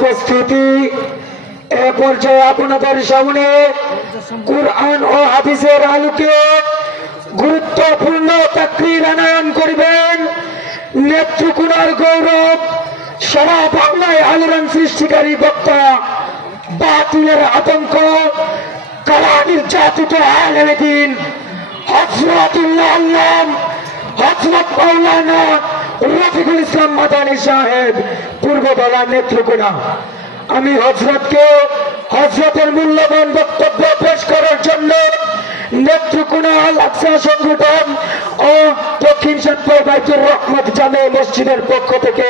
উপস্থিতি, এ পর্যায়ে আপনাদের সামনে কুরআন ও হাদিসের আলোকে গুরুত্বপূর্ণ তাকরীর আনয়ন করবেন নেত্রকোনার গৌরব, সারা বাংলায় আলোড়ন সৃষ্টিকারী বক্তা, বাতিলের আতঙ্ক, কারা নির্যাতিত আলেমে দ্বীন হযরতুল্লাহ আল্লাম হযরত মাওলানা রফিকুল ইসলাম মাদানী সাহেব, পূর্ববাংলা নেত্রকোনা। আমি হযরতের মূল্যবান বক্তব্য পেশ করার জন্য নেত্রকোনা আল আকসা সংগঠন ও দক্ষিণ সাতপুর বাইতুর রহমত জামে মসজিদের পক্ষ থেকে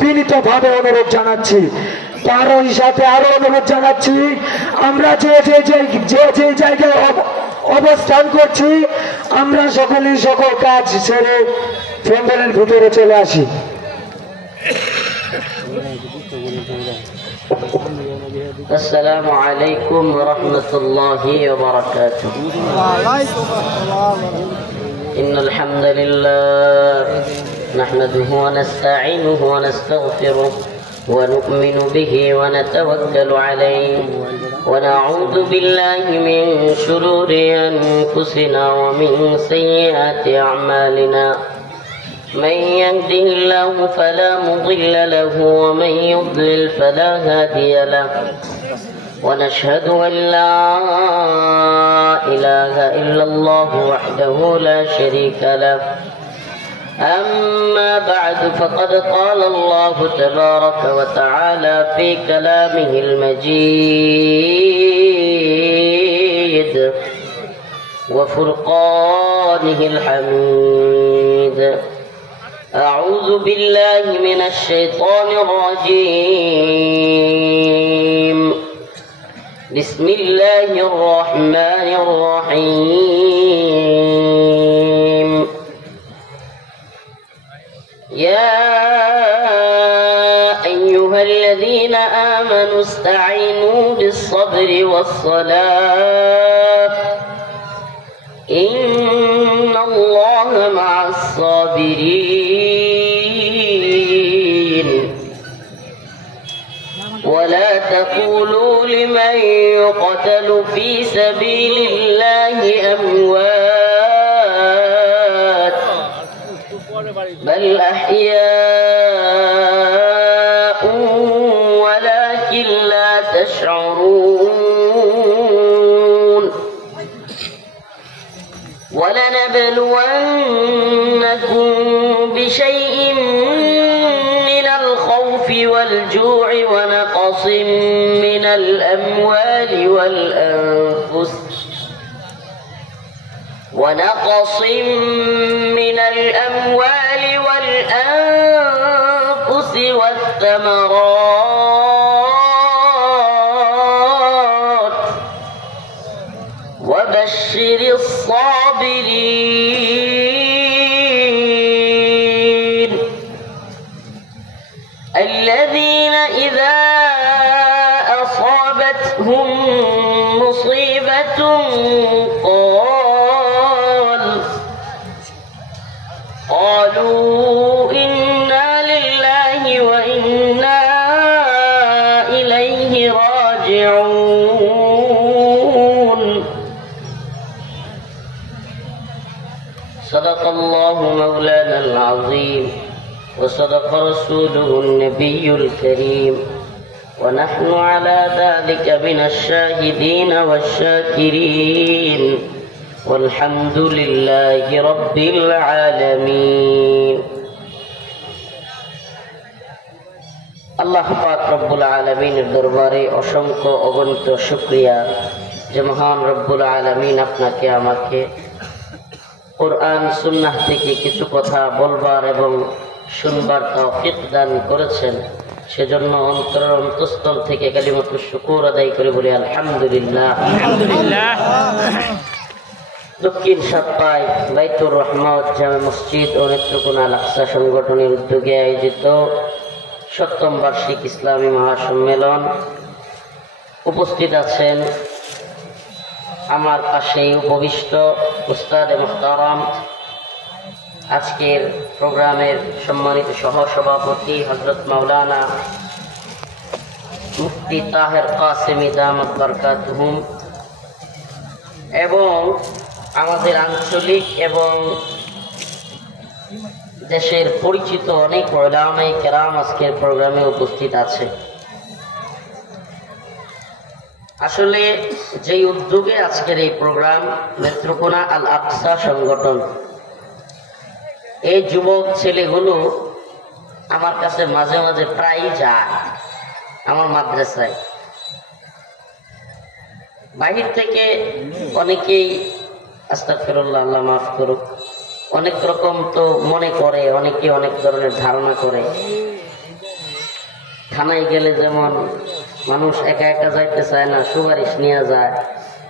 বিনীতভাবে অনুরোধ জানাচ্ছি। তারই সাথে আরো অনুরোধ জানাচ্ছি, আমরা যে জায়গায় অবস্থান করছি, আমরা সকলেই সকল কাজ ছেড়ে প্যান্ডেলের ভিতরে চলে আসি। السلام عليكم ورحمة الله وبركاته. إن الحمد لله نحمده ونستعينه ونستغفره ونؤمن به ونتوكل عليه ونعوذ بالله من شرور أنفسنا ومن سيئات أعمالنا. من يهده الله فلا مضل له ومن يضلل فلا هادي له. ونشهد أن لا إله إلا الله وحده لا شريك له. أما بعد فقد قال الله تبارك وتعالى في كلامه المجيد وفرقانه الحميد. أعوذ بالله من الشيطان الرجيم. بسم الله الرحمن الرحيم. يا أيها الذين آمنوا استعينوا بالصبر والصلاة إن الله مع الصابرين. ولا تقولوا لمن يقتل في سبيل الله أموات بل أحياء ولكن لا تشعرون. ولنبلونكم بشيء من الخوف والجوع ونقص من الأموال والأنفس والثمرات وبشر الصابرين الذين إذا أصابتهم مصيبة قالوا إنا لله وإنا إليه راجعون. صدق الله مولانا العظيم وصدق رسوله النبي الكريم ونحن على ذلك من الشاهدين والشاكرين والحمد لله رب العالمين. আল্লাহ পাক রব্বুল আলামিনের দরবারে অসংখ্য অগণিত শুকরিয়া যে মহান রব্বুল আলামিন আপনাকে আমাকে কোরআন সুন্নাহ থেকে কিছু কথা বলবার এবং শুনবার তৌফিক দান করেছেন। সেজন্য অন্তরের অন্তঃস্থল থেকে কালিমাতুশ শুকর আদায় করে বলি আলহামদুলিল্লাহ। দক্ষিণ সাতপাই বাইতুর রহমত জামে মসজিদ ও নেত্রকোনা আল আকসা সংগঠনের উদ্যোগে আয়োজিত ৭ম বার্ষিক ইসলামী মহাসম্মেলন। উপস্থিত আছেন আমার পাশেই উপবিষ্ট উস্তাদে মুহতারাম, আজকের প্রোগ্রামের সম্মানিত সহ সভাপতি হযরত মাওলানা মুফতি তাহের কাসেমি দামাত বরকাতুহুম এবং আমাদের আঞ্চলিক এবং দেশের পরিচিত অনেক উলামায়ে কেরাম আজকের প্রোগ্রামে উপস্থিত আছে। আসলে যেই উদ্যোগে আজকের এই প্রোগ্রাম নেত্রকোনা আল আকসা সংগঠন, এই যুবক ছেলেগুলো আমার কাছে মাঝে মাঝে প্রায়ই যায় আমার মাদ্রাসায়। বাহির থেকে অনেকেই আস্তাগফিরুল্লাহ, আল্লাহ মাফ করুক, অনেক রকম তো মনে করে, অনেকে অনেক ধরনের ধারণা করে। থানায় গেলে যেমন মানুষ একা একা যাইতে চায় না, সুপারিশ নিয়ে যায়,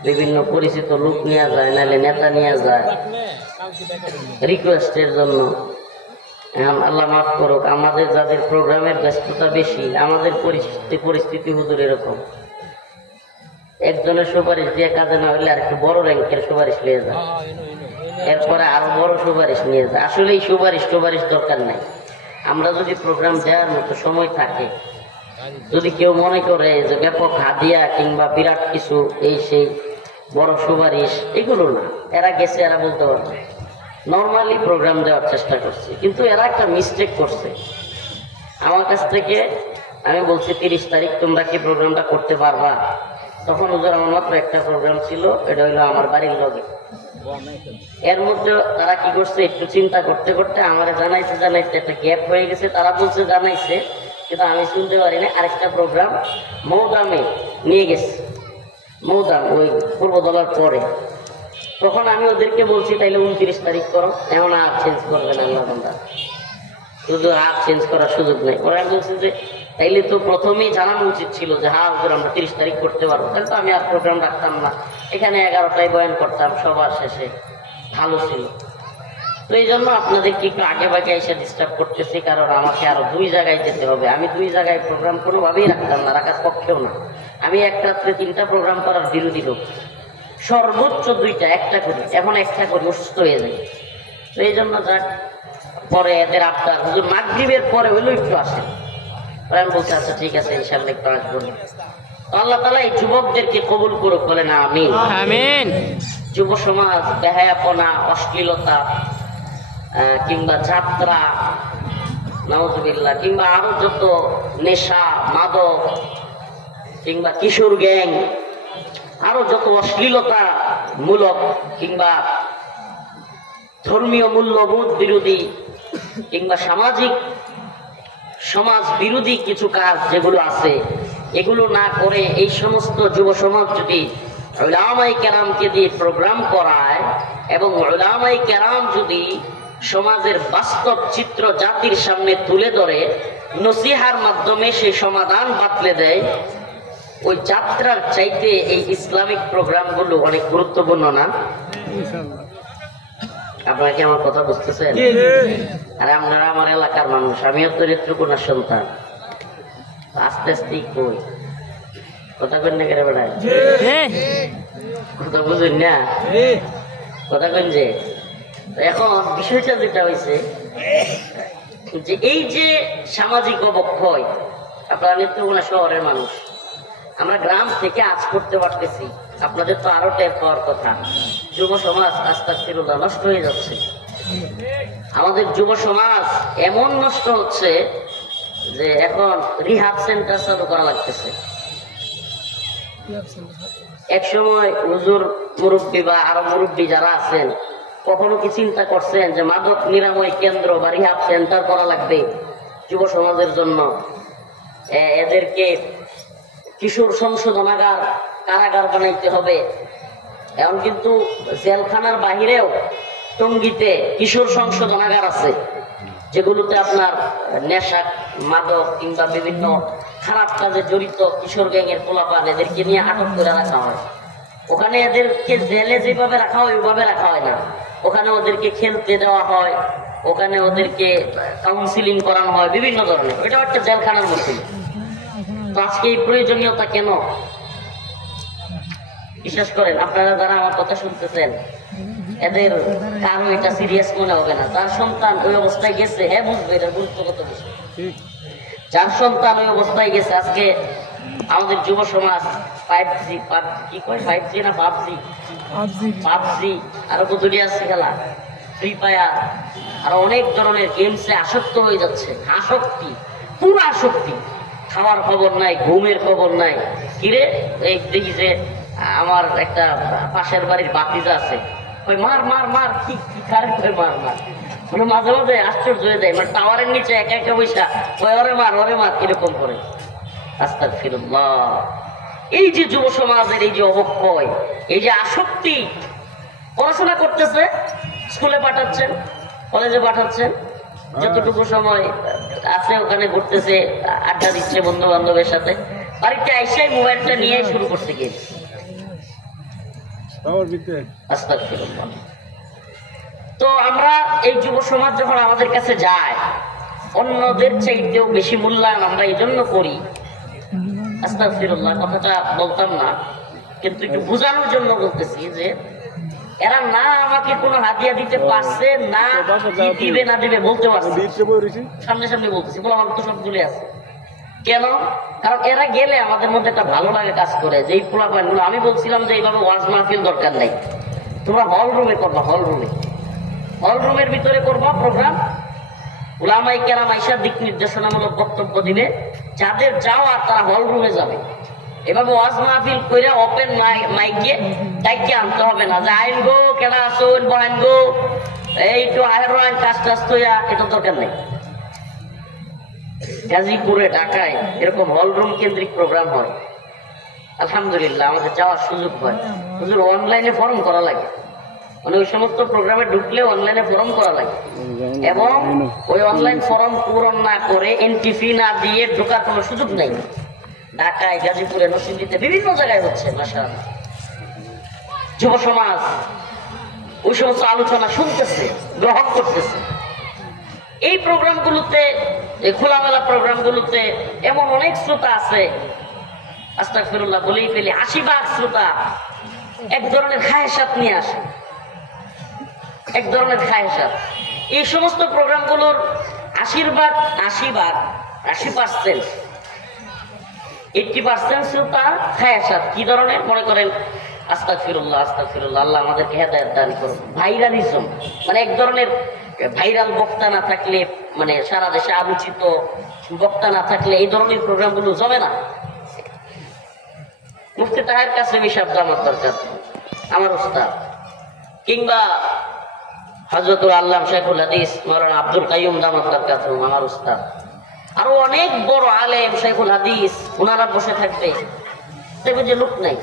বিভিন্ন পরিচিত লোক নিয়ে যায়, নাহলে নেতা নিয়ে যায় রিকোয়েস্টের জন্য। এখন আল্লাহ মাফ করুক, আমাদের যাদের প্রোগ্রামের ব্যস্ততা বেশি, আমাদের পরিস্থিতি হুজুর এরকম, একজনের সুপারিশ দিয়ে কাজে না হইলে আর একটু বড় র্যাঙ্কের সুপারিশ নিয়ে যায়, এরপরে আরো বড় সুপারিশ নিয়ে যায়। আসলে এই সুপারিশ দরকার নাই। আমরা যদি প্রোগ্রাম দেওয়ার মতো সময় থাকে, যদি কেউ মনে করে যে ব্যাপক হাদিয়া কিংবা বিরাট কিছু এই সেই বড় সুপারিশ, এগুলো না, এরা গেছে, এরা বলতে পারবে নর্মালি প্রোগ্রাম দেওয়ার চেষ্টা করছে। কিন্তু এরা একটা মিস্টেক করছে। আমার কাছ থেকে আমি বলছি 30 তারিখ তোমরা কি প্রোগ্রামটা করতে পারবা? তখন ওদের আমার মাত্র একটা প্রোগ্রাম ছিল, এটা হইলো আমার বাড়ির লগে। এর মধ্যে তারা কি করছে, একটু চিন্তা করতে করতে আমার জানাইছে একটা গ্যাপ হয়ে গেছে। তারা বলছে জানাইছে, কিন্তু আমি শুনতে পারি না। আরেকটা প্রোগ্রাম মৌদামে নিয়ে গেছে, মৌদাম ওই পূর্বদলার পরে। তখন আমি ওদেরকে বলছি তাইলে 29 তারিখ করো, এমন আর চেঞ্জ করবে না আল্লাহ বান্দা, শুধু আর চেঞ্জ করার সুযোগ নেই। ওরা বলছে যে তাইলে তো প্রথমেই জানানো উচিত ছিল যে হ্যাঁ হুজুর আমরা 30 তারিখ করতে পারবো, তাহলে তো আমি আর প্রোগ্রাম রাখতাম না, এখানে 11টায় বয়ান করতাম, সবার শেষে ভালো ছিল। তো এই জন্য আপনাদেরকে একটু আগে ভাগে এসে ডিস্টার্ব করতেছি, কারণ আমাকে আরো 2 জায়গায় যেতে হবে। আমি 2 জায়গায় প্রোগ্রাম কোনোভাবেই রাখতাম না, রাখার পক্ষেও না। আমি এক রাত্রে 3টা প্রোগ্রাম করার বিরোধী লোক, সর্বোচ্চ 2টা, একটা করি, এখন একটা করি, অসুস্থ হয়ে যাই। তো এই জন্য যাক, পরে এদের আবদার হুজুর মাগরিবের পরে হইলো একটু আসেন। আমি বলছি আচ্ছা ঠিক আছে, ইনশাআল্লাহ একটু আসবো। আল্লাহ তাআলা এই যুবকদেরকে কবুল করুক, বলেন আমিন। আমিন। যুব সমাজ বেহায়াপনা, অশ্লীলতা কিংবা যাত্রা, নাউজুবিল্লাহ, কিংবা আরো যত নেশা, মাদক কিংবা কিশোর গ্যাং, আরো যত অশ্লীলতা মূলক কিংবা ধর্মীয় মূল্যবোধ বিরোধী কিংবা সমাজ বিরোধী কিছু কাজ যেগুলো আছে, এগুলো না করে এই সমস্ত যুব সমাজ যদি উলামায়ে কেরামকে দিয়ে প্রোগ্রাম করায় এবং উলামায়ে কেরাম যদি সমাজের বাস্তব চিত্র জাতির সামনে তুলে ধরে নসিহার মাধ্যমে সেই সমাধান বাতলে দেয়, ওই যাত্রার চাইতে এই ইসলামিক প্রোগ্রামগুলো অনেক গুরুত্বপূর্ণ না? আপনারা কি আমার কথা বুঝতেছেন? আর আপনারা আমার এলাকার মানুষ, আমিও তো নেত্রকোনার সন্তান। আস্তে আস্তে কই কথা কেন না করে বেড়ায়, কথা বুঝুন না, কথা কেন যে। এখন বিষয়টা যেটা হয়েছে যে এই যে সামাজিক অবক্ষয়, আপনারা নেত্রকোনা শহরের মানুষ, আমরা গ্রাম থেকে আজ করতে পারতেছি, আপনাদের তো আরো টের পাওয়ার কথা। যুব সমাজ আস্তাগফিরুল্লাহ নষ্ট হয়ে যাচ্ছে। আমাদের যুব সমাজ এমন নষ্ট হচ্ছে যে এখন রিহাব সেন্টার চালু করা লাগতেছে। এক সময় হুজুর মুরব্বী বা আরো মুরব্বী যারা আছেন, কখনো কি চিন্তা করছেন যে মাদক নিরাময় কেন্দ্র বা রিহাব সেন্টার করা লাগবে যুব সমাজের জন্য? এদেরকে কিশোর সংশোধনাগার, কারাগার বানাইতে হবে। এখন কিন্তু জেলখানার বাহিরেও টঙ্গীতে কিশোর সংশোধনাগার আছে, যেগুলোতে আপনার নেশা, মাদক কিংবা বিভিন্ন খারাপ কাজে জড়িত কিশোর গ্যাংয়ের পোলাপান, এদেরকে নিয়ে আটক করে রাখা হয়। ওখানে এদেরকে জেলে যেভাবে রাখা হয় ওইভাবে রাখা হয় না, ওখানে ওদেরকে খেলতে দেওয়া হয়, ওখানে ওদেরকে কাউন্সিলিং করানো হয় বিভিন্ন ধরনের। এটা একটা জেলখানার মতো। তো আজকে এই প্রয়োজনীয়তা কেন? বিশেষ করেন আপনারা যারা আমার কথা শুনতেছেন, এদের কারো এটা সিরিয়াস মনে হবে না। যার সন্তান ওই অবস্থায় গেছে, হ্যাঁ বুঝবে এটার গুরুত্ব কত বেশি। যার সন্তান ওই অবস্থায় গেছে, আজকে আমাদের যুব সমাজ 5G কি কয় 5G না পাবজি আরো কতটি আছে খেলা, ফ্রি ফায়ার, আর অনেক ধরনের গেমসে আসক্ত হয়ে যাচ্ছে। আসক্তি, পুরো আসক্তি। খাওয়ার খবর নাই, ঘুমের খবর নাই। কিরে এই দেখি যে আমার একটা পাশের বাড়ির বাতিজা আছে, ওই মার মার মার, কি কারে মার মার, মানে মাঝে মাঝে আশ্চর্য হয়ে যায়, মানে টাওয়ারের নিচে একা একা বৈশা ওই ওরে মার এরকম করে। আস্তাগফিরুল্লাহ। এই যে যুব সমাজের এই যে অবক্ষয়, এই যে আসক্তি, পড়াশোনা করতেছে, স্কুলে পাঠাচ্ছেন, কলেজে পাঠাচ্ছেন, যতটুকু সময় আছে ওখানে ঘুরতেছে, আড্ডা দিচ্ছে বন্ধু বান্ধবের সাথে, বাড়িতে আইসাই মোবাইলটা নিয়ে শুরু করছে গেম। আস্তাগফিরুল্লাহ। তো আমরা এই যুব সমাজ যখন আমাদের কাছে যায়, অন্যদের চাইতেও বেশি মূল্যায়ন আমরা এই জন্য করি। আস্তাগফিরুল্লাহ, কথাটা বলতাম না, কিন্তু একটু বোঝানোর জন্য বলতেছি যে এরা না আমাকে কোনো হাদিয়া দিতে পারছে, না দিবে না দিবে বলতে পারছে, সামনে সামনে বলতেছি, বলে আমার তো সব ভুলে আছে। কেন? কারণ এরা গেলে আমাদের মধ্যে একটা ভালো লাগে কাজ করে, যে এই পোলাপান গুলো, আমি বলছিলাম যে এইভাবে ওয়াজ মাহফিল দরকার নেই, তোমরা হল রুমে করবা, হল রুমের ভিতরে করবা প্রোগ্রাম, উলামায়ে কেরাম আইসা দিক নির্দেশনামূলক বক্তব্য দিবে, যাদের যাওয়ার তারা হল রুমে যাবে। এভাবে ওয়াজ মাহফিল করে ওপেন মাইকে ডাইকে আনতে হবে না, যে আইন গো কেনা আসুন বহান গো এই তো আহের কাজ টাজ তো, এটা দরকার নেই। গাজীপুরে, ঢাকায় এরকম হল রুম কেন্দ্রিক প্রোগ্রাম হয়, আলহামদুলিল্লাহ আমাদের যাওয়ার সুযোগ হয়। হুজুর অনলাইনে ফর্ম করা লাগে, মানে ওই সমস্ত প্রোগ্রামে ঢুকলে অনলাইনে ফর্ম করা লাগে, এবং ওই অনলাইন ফর্ম পূরণ না করে এন্ট্রি ফি না দিয়ে ঢোকার কোনো সুযোগ নেই। ঢাকায়, গাজীপুরে, নরসিংদীতে বিভিন্ন জায়গায় হচ্ছে। মাশাআল্লাহ, যুব সমাজ ওই সমস্ত আলোচনা শুনতেছে, গ্রহণ করতেছে। এই প্রোগ্রামগুলোতে, এই খোলামেলা প্রোগ্রামগুলোতে এমন অনেক শ্রোতা আছে, আস্তাগফিরুল্লাহ বলেই ফেলি, 80% শ্রোতা এক ধরনের খায়েশাত নিয়ে আসে, এক ধরনের খায়েশাত। এই সমস্ত প্রোগ্রামগুলোর 80% শ্রোতা খায়েশাত কি ধরনের? মনে করেন আস্তাগফিরুল্লাহ আল্লাহ আমাদেরকে হেদায়েত দান করুন। ভাইরালিজম, মানে এক ধরনের ভাইরাল বক্তা না থাকলে, মানে সারা দেশে আলোচিত বক্তা না থাকলে এই ধরনের প্রোগ্রামগুলো জমে না। মুফতি তাহের কাসেমি সাহেব দামাত দরকার, আমার উস্তাদ, কিংবা হযরতুল আল্লামা শাইখুল হাদিস মাওলানা আব্দুল কাইয়ুম দামাত দরকার, আমার উস্তাদ, আরো অনেক বড় আলেম শাইখুল হাদিস, ওনারা বসে থাকবে, দেখবেন যে লোক নাই।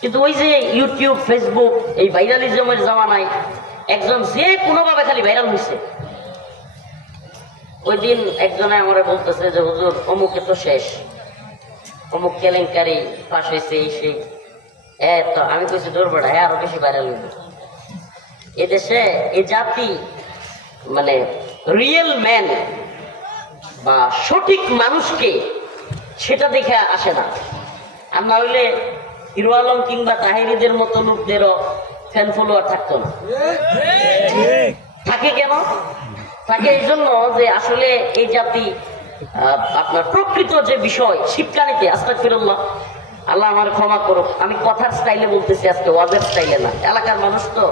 কিন্তু ওই যে ইউটিউব, ফেসবুক, এই ভাইরালিজমের জামানায় একজন যে কোনোভাবে খালি ভাইরাল হয়েছে। ওই দিন একজনে আমারে বলতেছে যে হুজুর অমুকে তো শেষ, অমুক কেলেঙ্কারি পাশ হয়েছে, এই সেই। তো আমি কইছি দৌড়বাড়া, আরো বেশি ভাইরাল হইবে। এদেশে এই জাতি, মানে রিয়েল ম্যান বা সঠিক মানুষকে সেটা দেখে আসে না। আর না হইলে হিরো আলম কিংবা তাহেরিদের মতো লোকদেরও ফ্যান ফলোয়ার থাকতো না। থাকে কেন? থাকে এই জন্য যে আসলে এই জাতি আপনার প্রকৃত যে বিষয় শিক্ষা নিতে, আস্তাগফিরুল্লাহ, আল্লাহ আমার ক্ষমা করুক, আমি কথার স্টাইলে বলতেছি আজকে, ওয়াজের স্টাইলে না। এলাকার মানুষ তো,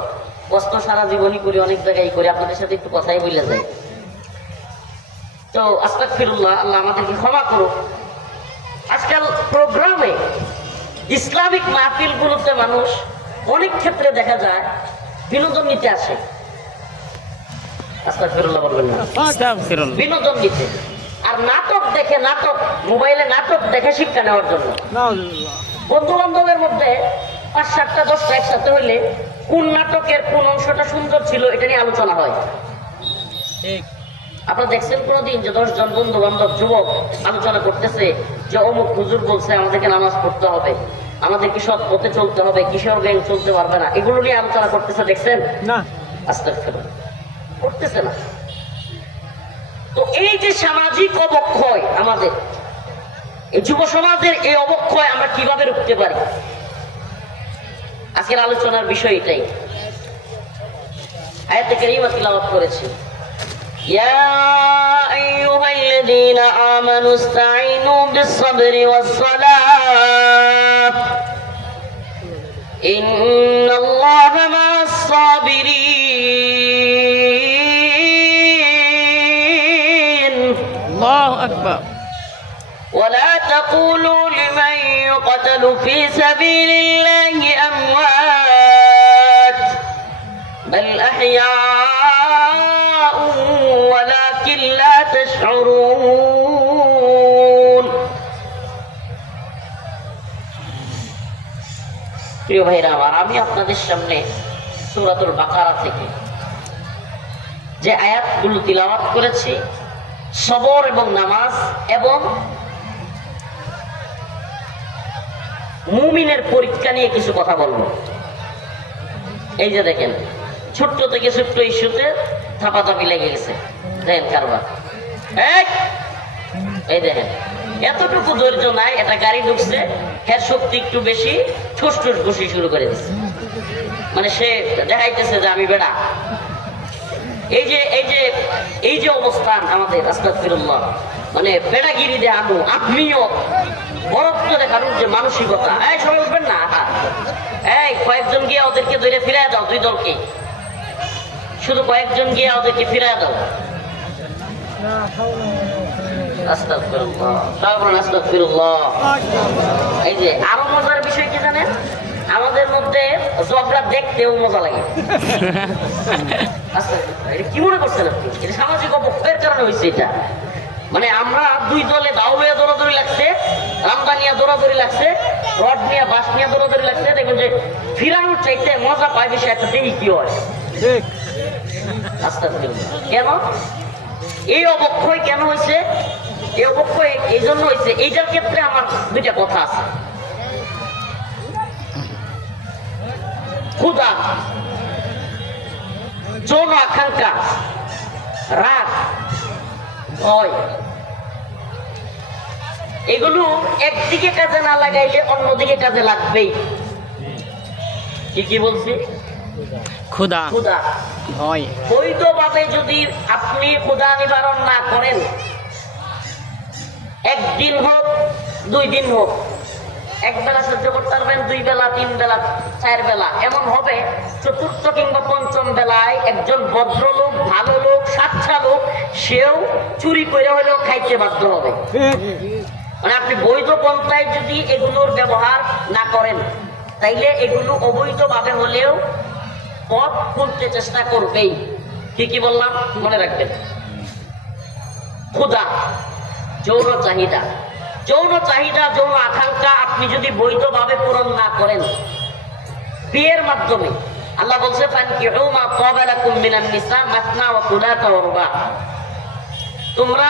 কষ্ট সারা জীবনই করি, অনেক জায়গায় করি, আপনাদের সাথে একটু কথাই বলে যায়। তো আস্তাগফিরুল্লাহ, আল্লাহ আমাদেরকে ক্ষমা করুক। আজকাল প্রোগ্রামে, ইসলামিক মাহফিলগুলোতে মানুষ অনেক ক্ষেত্রে দেখা যায় বিনোদন নিতে আসে। আস্তাগফিরুল্লাহ বলবেন না, বিনোদন নিতে। আর নাটক দেখে, মোবাইলে নাটক দেখে শিক্ষা নেওয়ার জন্য। বন্ধু বান্ধবের মধ্যে 5-7টা 10টা একসাথে হইলে কোন নাটকের কোন অংশটা সুন্দর ছিল এটা নিয়ে আলোচনা হয়। আপনারা দেখছেন কোনদিন যে 10 জন বন্ধু বান্ধব যুবক আলোচনা করতেছে যে অমুক হুজুর বলছে আমাদেরকে নামাজ পড়তে হবে, আমাদেরকে সৎ পথে চলতে হবে, কিশোর গ্যাং চলতে পারবে না, এগুলো নিয়ে আলোচনা করতেছে? দেখছেন না? আস্তাগফিরুল্লাহ, করতেছে না। তো এই যে সামাজিক অবক্ষয়, আমাদের এই যুব সমাজের এই অবক্ষয় আমরা কিভাবে রুখতে পারি, আজকের আলোচনার বিষয় এটাই। আয়াতে কারিমা তিলাওয়াত করেছি, يا أيها الذين آمنوا استعينوا بالصبر والصلاة إن الله مع الصابرين. الله أكبر. ولا تقولوا لمن يقتل في سبيل الله أموات بل أحياء ولكن لا تشعرون. প্রিয় ভাইরা আমার, আমি আপনাদের সামনে সূরাতুল বাকারা থেকে যে আয়াতগুলো তিলাওয়াত করেছি, সবর এবং নামাজ এবং মুমিনের পরীক্ষা নিয়ে কিছু কথা বলবো। এই যে দেখেন, ছোট্ট থেকে ছোট্ট ইস্যুতে থাপাথাপি লেগে গেছে। দেখেন কারবার, এই দেখেন এতটুকু ধৈর্য নাই, এটা গাড়ি ঢুকছে, এর শক্তি একটু বেশি, ঠুস ঠুস ঘুষি শুরু করে দিচ্ছে। মানে সে দেখাইতেছে যে আমি বেড়া। এই যে অবস্থান আমাদের, আস্তাগফিরুল্লাহ, মানে বেড়াগিরি দেখানো, আপনিও বরত্ব দেখানোর যে মানসিকতা। এই সবাই উঠবেন না, এই কয়েকজন গিয়ে ওদেরকে ধরে ফিরাই দাও, দুই দলকে, শুধু কয়েকজন গিয়ে ওদেরকে ফিরাই দাও। আস্তাগফিরুল্লাহ, আস্তাগফিরুল্লাহ। এই যে আরো মজার বিষয় কি জানেন, আমাদের মধ্যে ঝগড়া দেখতেও মজা লাগে। এটা কি মনে করছেন আপনি? এটা সামাজিক অবক্ষয়ের কারণে হয়েছে। এটা মানে আমরা দুই দলে দাও হয়ে দৌড়াদৌড়ি লাগছে, রামদা নিয়ে দৌড়াদৌড়ি লাগছে, রড নিয়ে বাস নিয়ে দৌড়াদৌড়ি লাগছে। দেখবেন যে ফিরানোর চাইতে মজা পায় বেশি একটা দেখি কি হয়। কেন এই অবক্ষয় কেন হয়েছে? এই অবক্ষয় এই জন্য হয়েছে, এইটার ক্ষেত্রে আমার দুইটা কথা আছে। ক্ষুধা, যৌন আকাঙ্ক্ষা, রাগ, ভয়, এগুলো একদিকে কাজে না লাগাইলে অন্যদিকে কাজে লাগবেই। কি বলছি? ক্ষুধা, ক্ষুধা, ভয়। বৈধভাবে যদি আপনি ক্ষুধা নিবারণ না করেন, একদিন হোক, 2 দিন হোক, এক বেলা সহ্য করতে পারবেন, 2 বেলা, 3 বেলা, 4 বেলা, এমন হবে 4র্থ কিংবা 5ম বেলায় একজন ভদ্রলোক, ভালো লোক, সাচ্চা লোক, সেও চুরি করে হলেও খাইতে বাধ্য হবে। মানে আপনি বৈধ পন্থায় যদি এগুলোর ব্যবহার না করেন, তাইলে এগুলো অবৈধভাবে হলেও পথ খুলতে চেষ্টা করবেই। কি বললাম মনে রাখবেন। ক্ষুধা, যৌন চাহিদা, যৌন আকাঙ্ক্ষা আপনি যদি বৈধভাবে পূরণ না করেন, বিয়ের মাধ্যমে, আল্লাহ বলছে ফানকিহু মা তাবা লাকুম মিনান নিসা মাসনা ওয়া সুলাসা ওয়া রুবা, তোমরা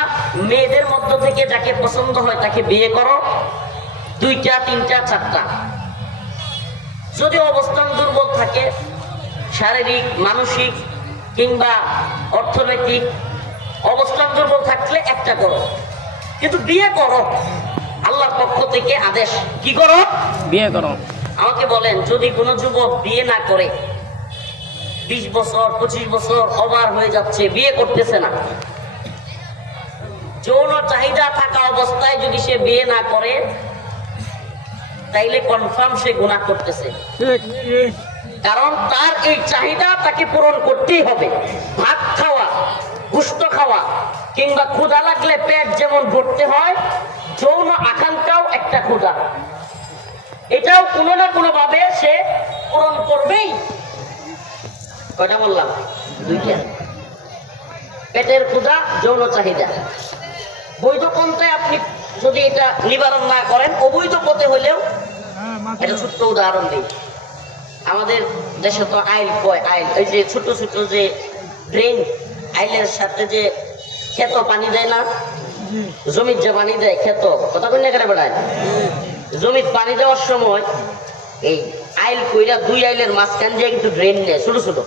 মেয়েদের মধ্য থেকে যাকে পছন্দ হয় তাকে বিয়ে করো, 2টা, 3টা, 4টা। যদি অবস্থান দুর্বল থাকে, শারীরিক, মানসিক কিংবা অর্থনৈতিক অবস্থান দুর্বল থাকলে একটা করো, কিন্তু বিয়ে করো। আল্লাহর পক্ষ থেকে আদেশ, কি করো? বিয়ে করো। আমাকে বলেন, যদি কোনো যুবক বিয়ে না করে, 20 বছর 25 বছর ওভার হয়ে যাচ্ছে, বিয়ে করতেছে না, যৌন চাহিদা থাকা অবস্থায় যদি সে বিয়ে না করে, তাইলে কনফার্ম সে গুনাহ করতেছে। কারণ তার এই চাহিদা তাকে পূরণ করতেই হবে। ভাত খাওয়া, গোশত খাওয়া কিংবা ক্ষুধা লাগলে পেট যেমন ভরতে হয়, যৌন আকাঙ্ক্ষাও একটা ক্ষুধা, এটাও কোনো না কোনো ভাবে সে পূরণ করবেই। কয়টা বললাম? 2টা। পেটের ক্ষুধা, যৌন চাহিদা। বৈধ পন্থায় আপনি যদি এটা নিবারণ না করেন, অবৈধ পথে হলেও, এটা ছোট্ট উদাহরণ দিই, আমাদের দেশে তো আইল কয়, আইল ওই যে ছোট ছোট যে ড্রেন, আইলের সাথে যে ক্ষেত পানি দেয় না, জমির যে পানি দেয়, ক্ষেত কথা কই না করে বেড়ায়, জমির পানি দেওয়ার সময় এই আইল কইরা 2 আইলের মাঝখান দিয়ে কিন্তু ড্রেন নেয়, ছোট ছোট।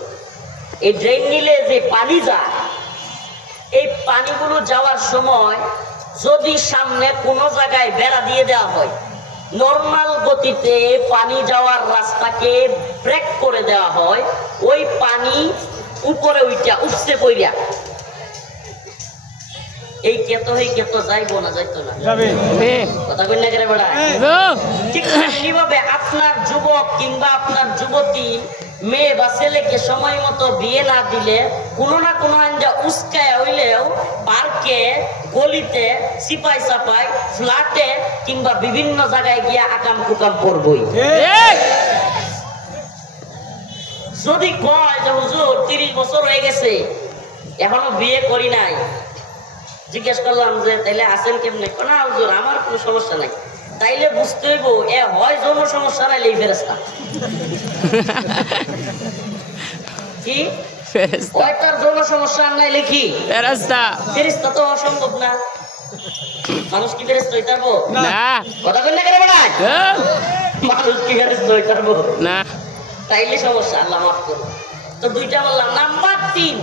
এই ড্রেন নিলে যে পানি যায়, এই পানিগুলো যাওয়ার সময় যদি সামনে কোনো জায়গায় বেড়া দিয়ে দেওয়া হয়, নর্মাল গতিতে পানি যাওয়ার রাস্তাকে ব্রেক করে দেওয়া হয়, ওই পানি উপরে উঠছে পইরা এই কেতো হয়ে কেতো যাইবো না যাইতো না বে কথা কই না করে বেড়া গো ঠিক কিভাবে আপনার যুবক কিংবা আপনার যুবতী মেয়ে বা ছেলেকে সময় মতো বিয়ে না দিলে কোনো না কোনো আঞ্জা উস্কায় হইলেও পার্কে গলিতে সিপাই সাপাই ফ্ল্যাটে কিংবা বিভিন্ন জায়গায় গিয়ে আকাম কুকাম করবই ঠিক যদি কয় যে হুজুর 30 বছর হয়ে গেছে এখনো বিয়ে করি নাই, জিজ্ঞেস করলাম যে তাইলে আছেন কেমনে? না হুজুর আমার কোনো সমস্যা নাই। তাইলে বুঝতে হইব এ হয় যৌন সমস্যা নাইলে এই ফেরেশতা। কি ফেরেশতা হয় তার যৌন সমস্যা আর নাইলে কি ফেরেশতা ফেরেশতা? তো অসম্ভব না। মানুষ কি ফেরেশতা হইতে পারবো? না কথা কই না কেন বেটা? গো মানুষ কি ফেরেশতা হইতে পারবো? না তাইলে সমস্যা, আল্লাহ মাফ করুন। তো দুইটা বললাম। নাম্বার 3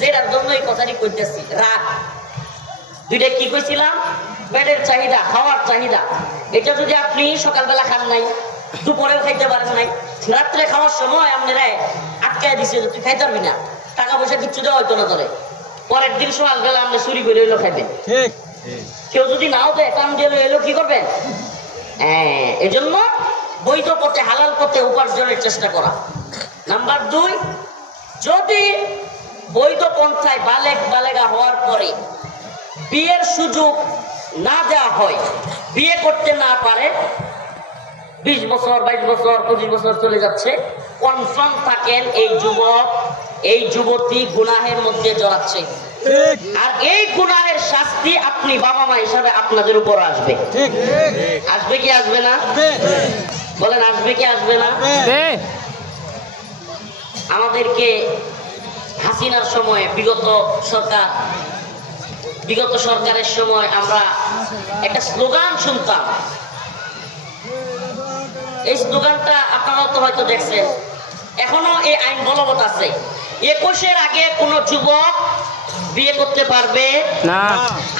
যেটার জন্য এই কথাটি কইতেছি, রাগ। দুইটা কি কইছিলাম? পেটের চাহিদা, খাওয়ার চাহিদা। এটা যদি আপনি সকালবেলা খান নাই, দুপুরেও খাইতে পারেন নাই, রাত্রে খাওয়ার সময় আপনারা আটকায় দিছে যে তুই খাইতে পারবি না, টাকা পয়সা কিচ্ছু দেওয়া হইতো না তোরে, পরের দিন সকালবেলা আপনি চুরি করে এলো খাইবেন। ঠিক কেউ যদি নাও দেয় কাম দিয়ে এলো কি করবেন? হ্যাঁ, এজন্য বৈধ পথে হালাল পথে উপার্জনের চেষ্টা করা। নাম্বার 2, যদি বৈধ পন্থায় বালেগা হওয়ার পরে বিয়ের সুযোগ না দেওয়া হয়, বিয়ে করতে না পারে, 20 বছর 22 বছর 25 বছর চলে যাচ্ছে, কনফার্ম থাকেন এই যুবক এই যুবতী গুনাহের মধ্যে জড়াচ্ছে। আর এই গুনাহের শাস্তি আপনি বাবা মা হিসাবে আপনাদের উপর আসবে। ঠিক আসবে কি আসবে না? বলেন আসবে কি আসবে না? বে আমাদেরকে হাসিনার সময় বিগত সরকারের সময় আমরা একটা স্লোগান শুনতাম। এই স্লোগানটা আপনারা তো হয়তো দেখছেন, এখনো এই আইন বলবৎ আছে। 21-এর আগে কোনো যুবক বিয়ে করতে পারবে না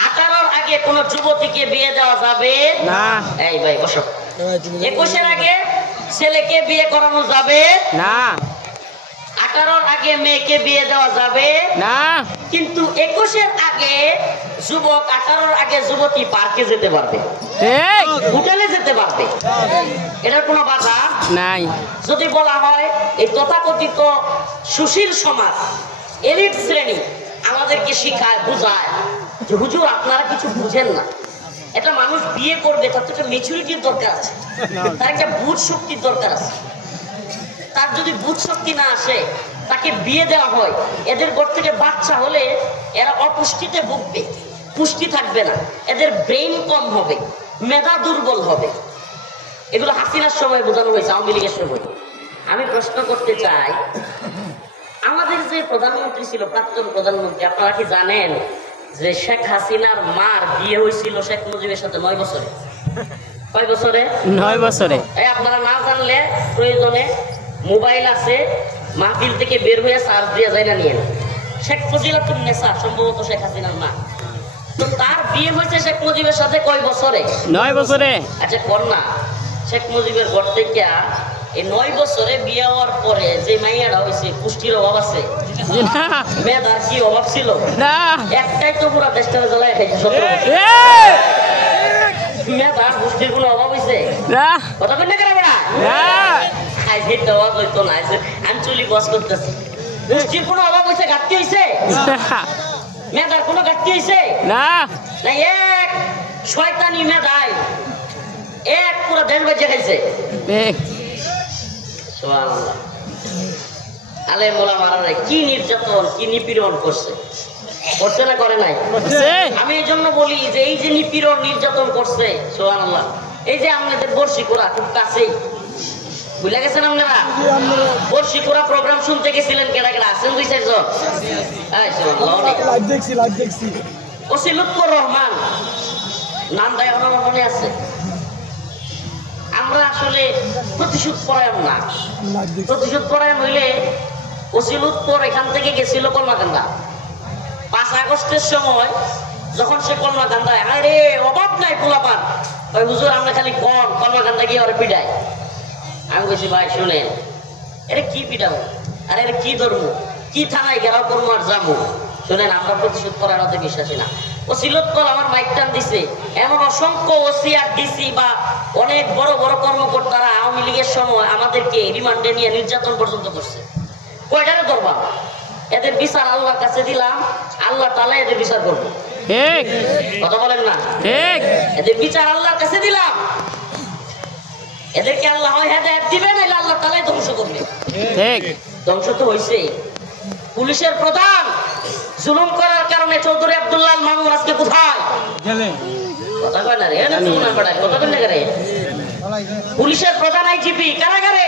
18-র আগে কোনো যুবতীকে বিয়ে দেওয়া যাবে না এই ভাই বসো। 21-এর আগে ছেলেকে বিয়ে করানো যাবে না 18-র আগে মেয়েকে বিয়ে দেওয়া যাবে না কিন্তু 21-এর আগে যুবক 18-র আগে যুবতী পার্কে যেতে পারবে, ঠিক হোটেলে যেতে পারবে, এটার কোনো বাধা নাই যদি বলা হয় এই তথাকথিত সুশীল সমাজ এলিট শ্রেণী আমাদেরকে শিখায় বুঝায় যে হুজুর আপনারা কিছু বুঝেন না, এটা মানুষ বিয়ে করবে তার তো একটা ম্যাচুরিটির দরকার আছে, তার একটা বুঝ শক্তির দরকার আছে। তার যদি বুঝ শক্তি না আসে তাকে বিয়ে দেওয়া হয়, এদের ঘর থেকে বাচ্চা হলে এরা অপুষ্টিতে ভুগবে, পুষ্টি থাকবে না, এদের ব্রেইন কম হবে, মেধা দুর্বল হবে। এগুলো হাসিনার সময় বোঝানো হয়েছে, আওয়ামী লীগের সময়। আমি প্রশ্ন করতে চাই, আমাদের যে প্রধানমন্ত্রী ছিল, প্রাক্তন প্রধানমন্ত্রী, আপনারা কি জানেন যে শেখ হাসিনার মার বিয়ে হয়েছিল শেখ মুজিবের সাথে 9 বছরে? কয় বছরে? 9 বছরে এই আপনারা না জানলে প্রয়োজনে মোবাইল আছে, মাহফিল থেকে বের হয়ে চার্জ দিয়ে যায় না নিয়ে। শেখ ফজিলাতুন্নেসা সম্ভবত শেখ হাসিনার মা। তো তার বিয়ে হয়েছে শেখ মুজিবের সাথে কয় বছরে? 9 বছরে আচ্ছা কন্যা শেখ মুজিবের ঘর থেকে এই 9 বছরে বিয়ে হওয়ার পরে যে মাইয়াটা হয়েছে, পুষ্টির অভাব আছে? না মেধার কি অভাব ছিল? না একটাই তো পুরা দেশটা জ্বালায় খাইছে। 17 বছর মেধার পুষ্টির কোনো অভাব হয়েছে? না কথা বললে কেন বেড়া? না খাইছে তো অভাব হইতো না, আঞ্চলিক বস করতেছে। পুষ্টির কোনো অভাব হয়েছে? ঘাটতি হয়েছে? মেধার কোনো ঘাটতি হয়েছে না না? এক শয়তানি মেধায় এক পুরো দেশ বাজে খাইছে। ঠিক সুবহানাল্লাহ। আলেম ওলামারা কি নির্যাতন কি নিপীড়ন করছে, করছে না করে নাই? আমি এই জন্য বলি যে এই যে নিপীড়ন নির্যাতন করছে, সুবহানাল্লাহ, এই যে আপনাদের বর্ষিকোরা খুব কাছেই, বুঝলে গেছেন আপনারা? বর্ষিকোরা প্রোগ্রাম শুনতে গেছিলেন, কেডা কেডা আছেন? 2-4 জন। দেখছি ওসি লুৎফর রহমান নামটা এখন আমার মনে আছে। আমরা আসলে প্রতিশোধ পরায়ণ না, প্রতিশোধ পরায়ণ হইলে ওসি লুৎফর এখান থেকে গেছিল কলমাকান্দা 5 আগস্টের সময়, যখন সে কলমাকান্দায় আরে অভাব নাই পোলাপান, ওই হুজুর আমরা খালি কলমাকান্দা গিয়ে ওরা পিটাই। আমি বলছি ভাই শুনেন, এটা কি পিটাবো, আর এটা কি ধর্ম, কি থানায় ঘেরাও করবো আর যাবো? শুনেন, আমরা প্রতিশোধ পরায়ণতে বিশ্বাসী না। ওসিলত কল আমার মাইক টান দিছে। এমন অসংখ্য ওসিয়ার ডিসি বা অনেক বড় বড় কর্মকর্তারা আওয়ামী লীগের সময় আমাদেরকে রিমান্ডে নিয়ে নির্যাতন পর্যন্ত করছে। কয়টারে ধরবা? এদের বিচার আল্লাহর কাছে দিলাম, আল্লাহ তাআলা এদের বিচার করবে। ঠিক কথা বলেন না? ঠিক এদের বিচার আল্লাহর কাছে দিলাম, এদেরকে আল্লাহ হয় হেদায়েত দিবে, নাইলে আল্লাহ তাআলাই ধ্বংস করবে। ঠিক ধ্বংস তো হইছে। পুলিশের প্রধান জুলুম করার কারণে চৌধুরী আব্দুল্লাহ আল মামুন আজকে কোথায়? কথা কয় না রে, এনে শুনা পড়ায় কথা বললে রে। পুলিশের প্রধান আইজিপি কারাগারে,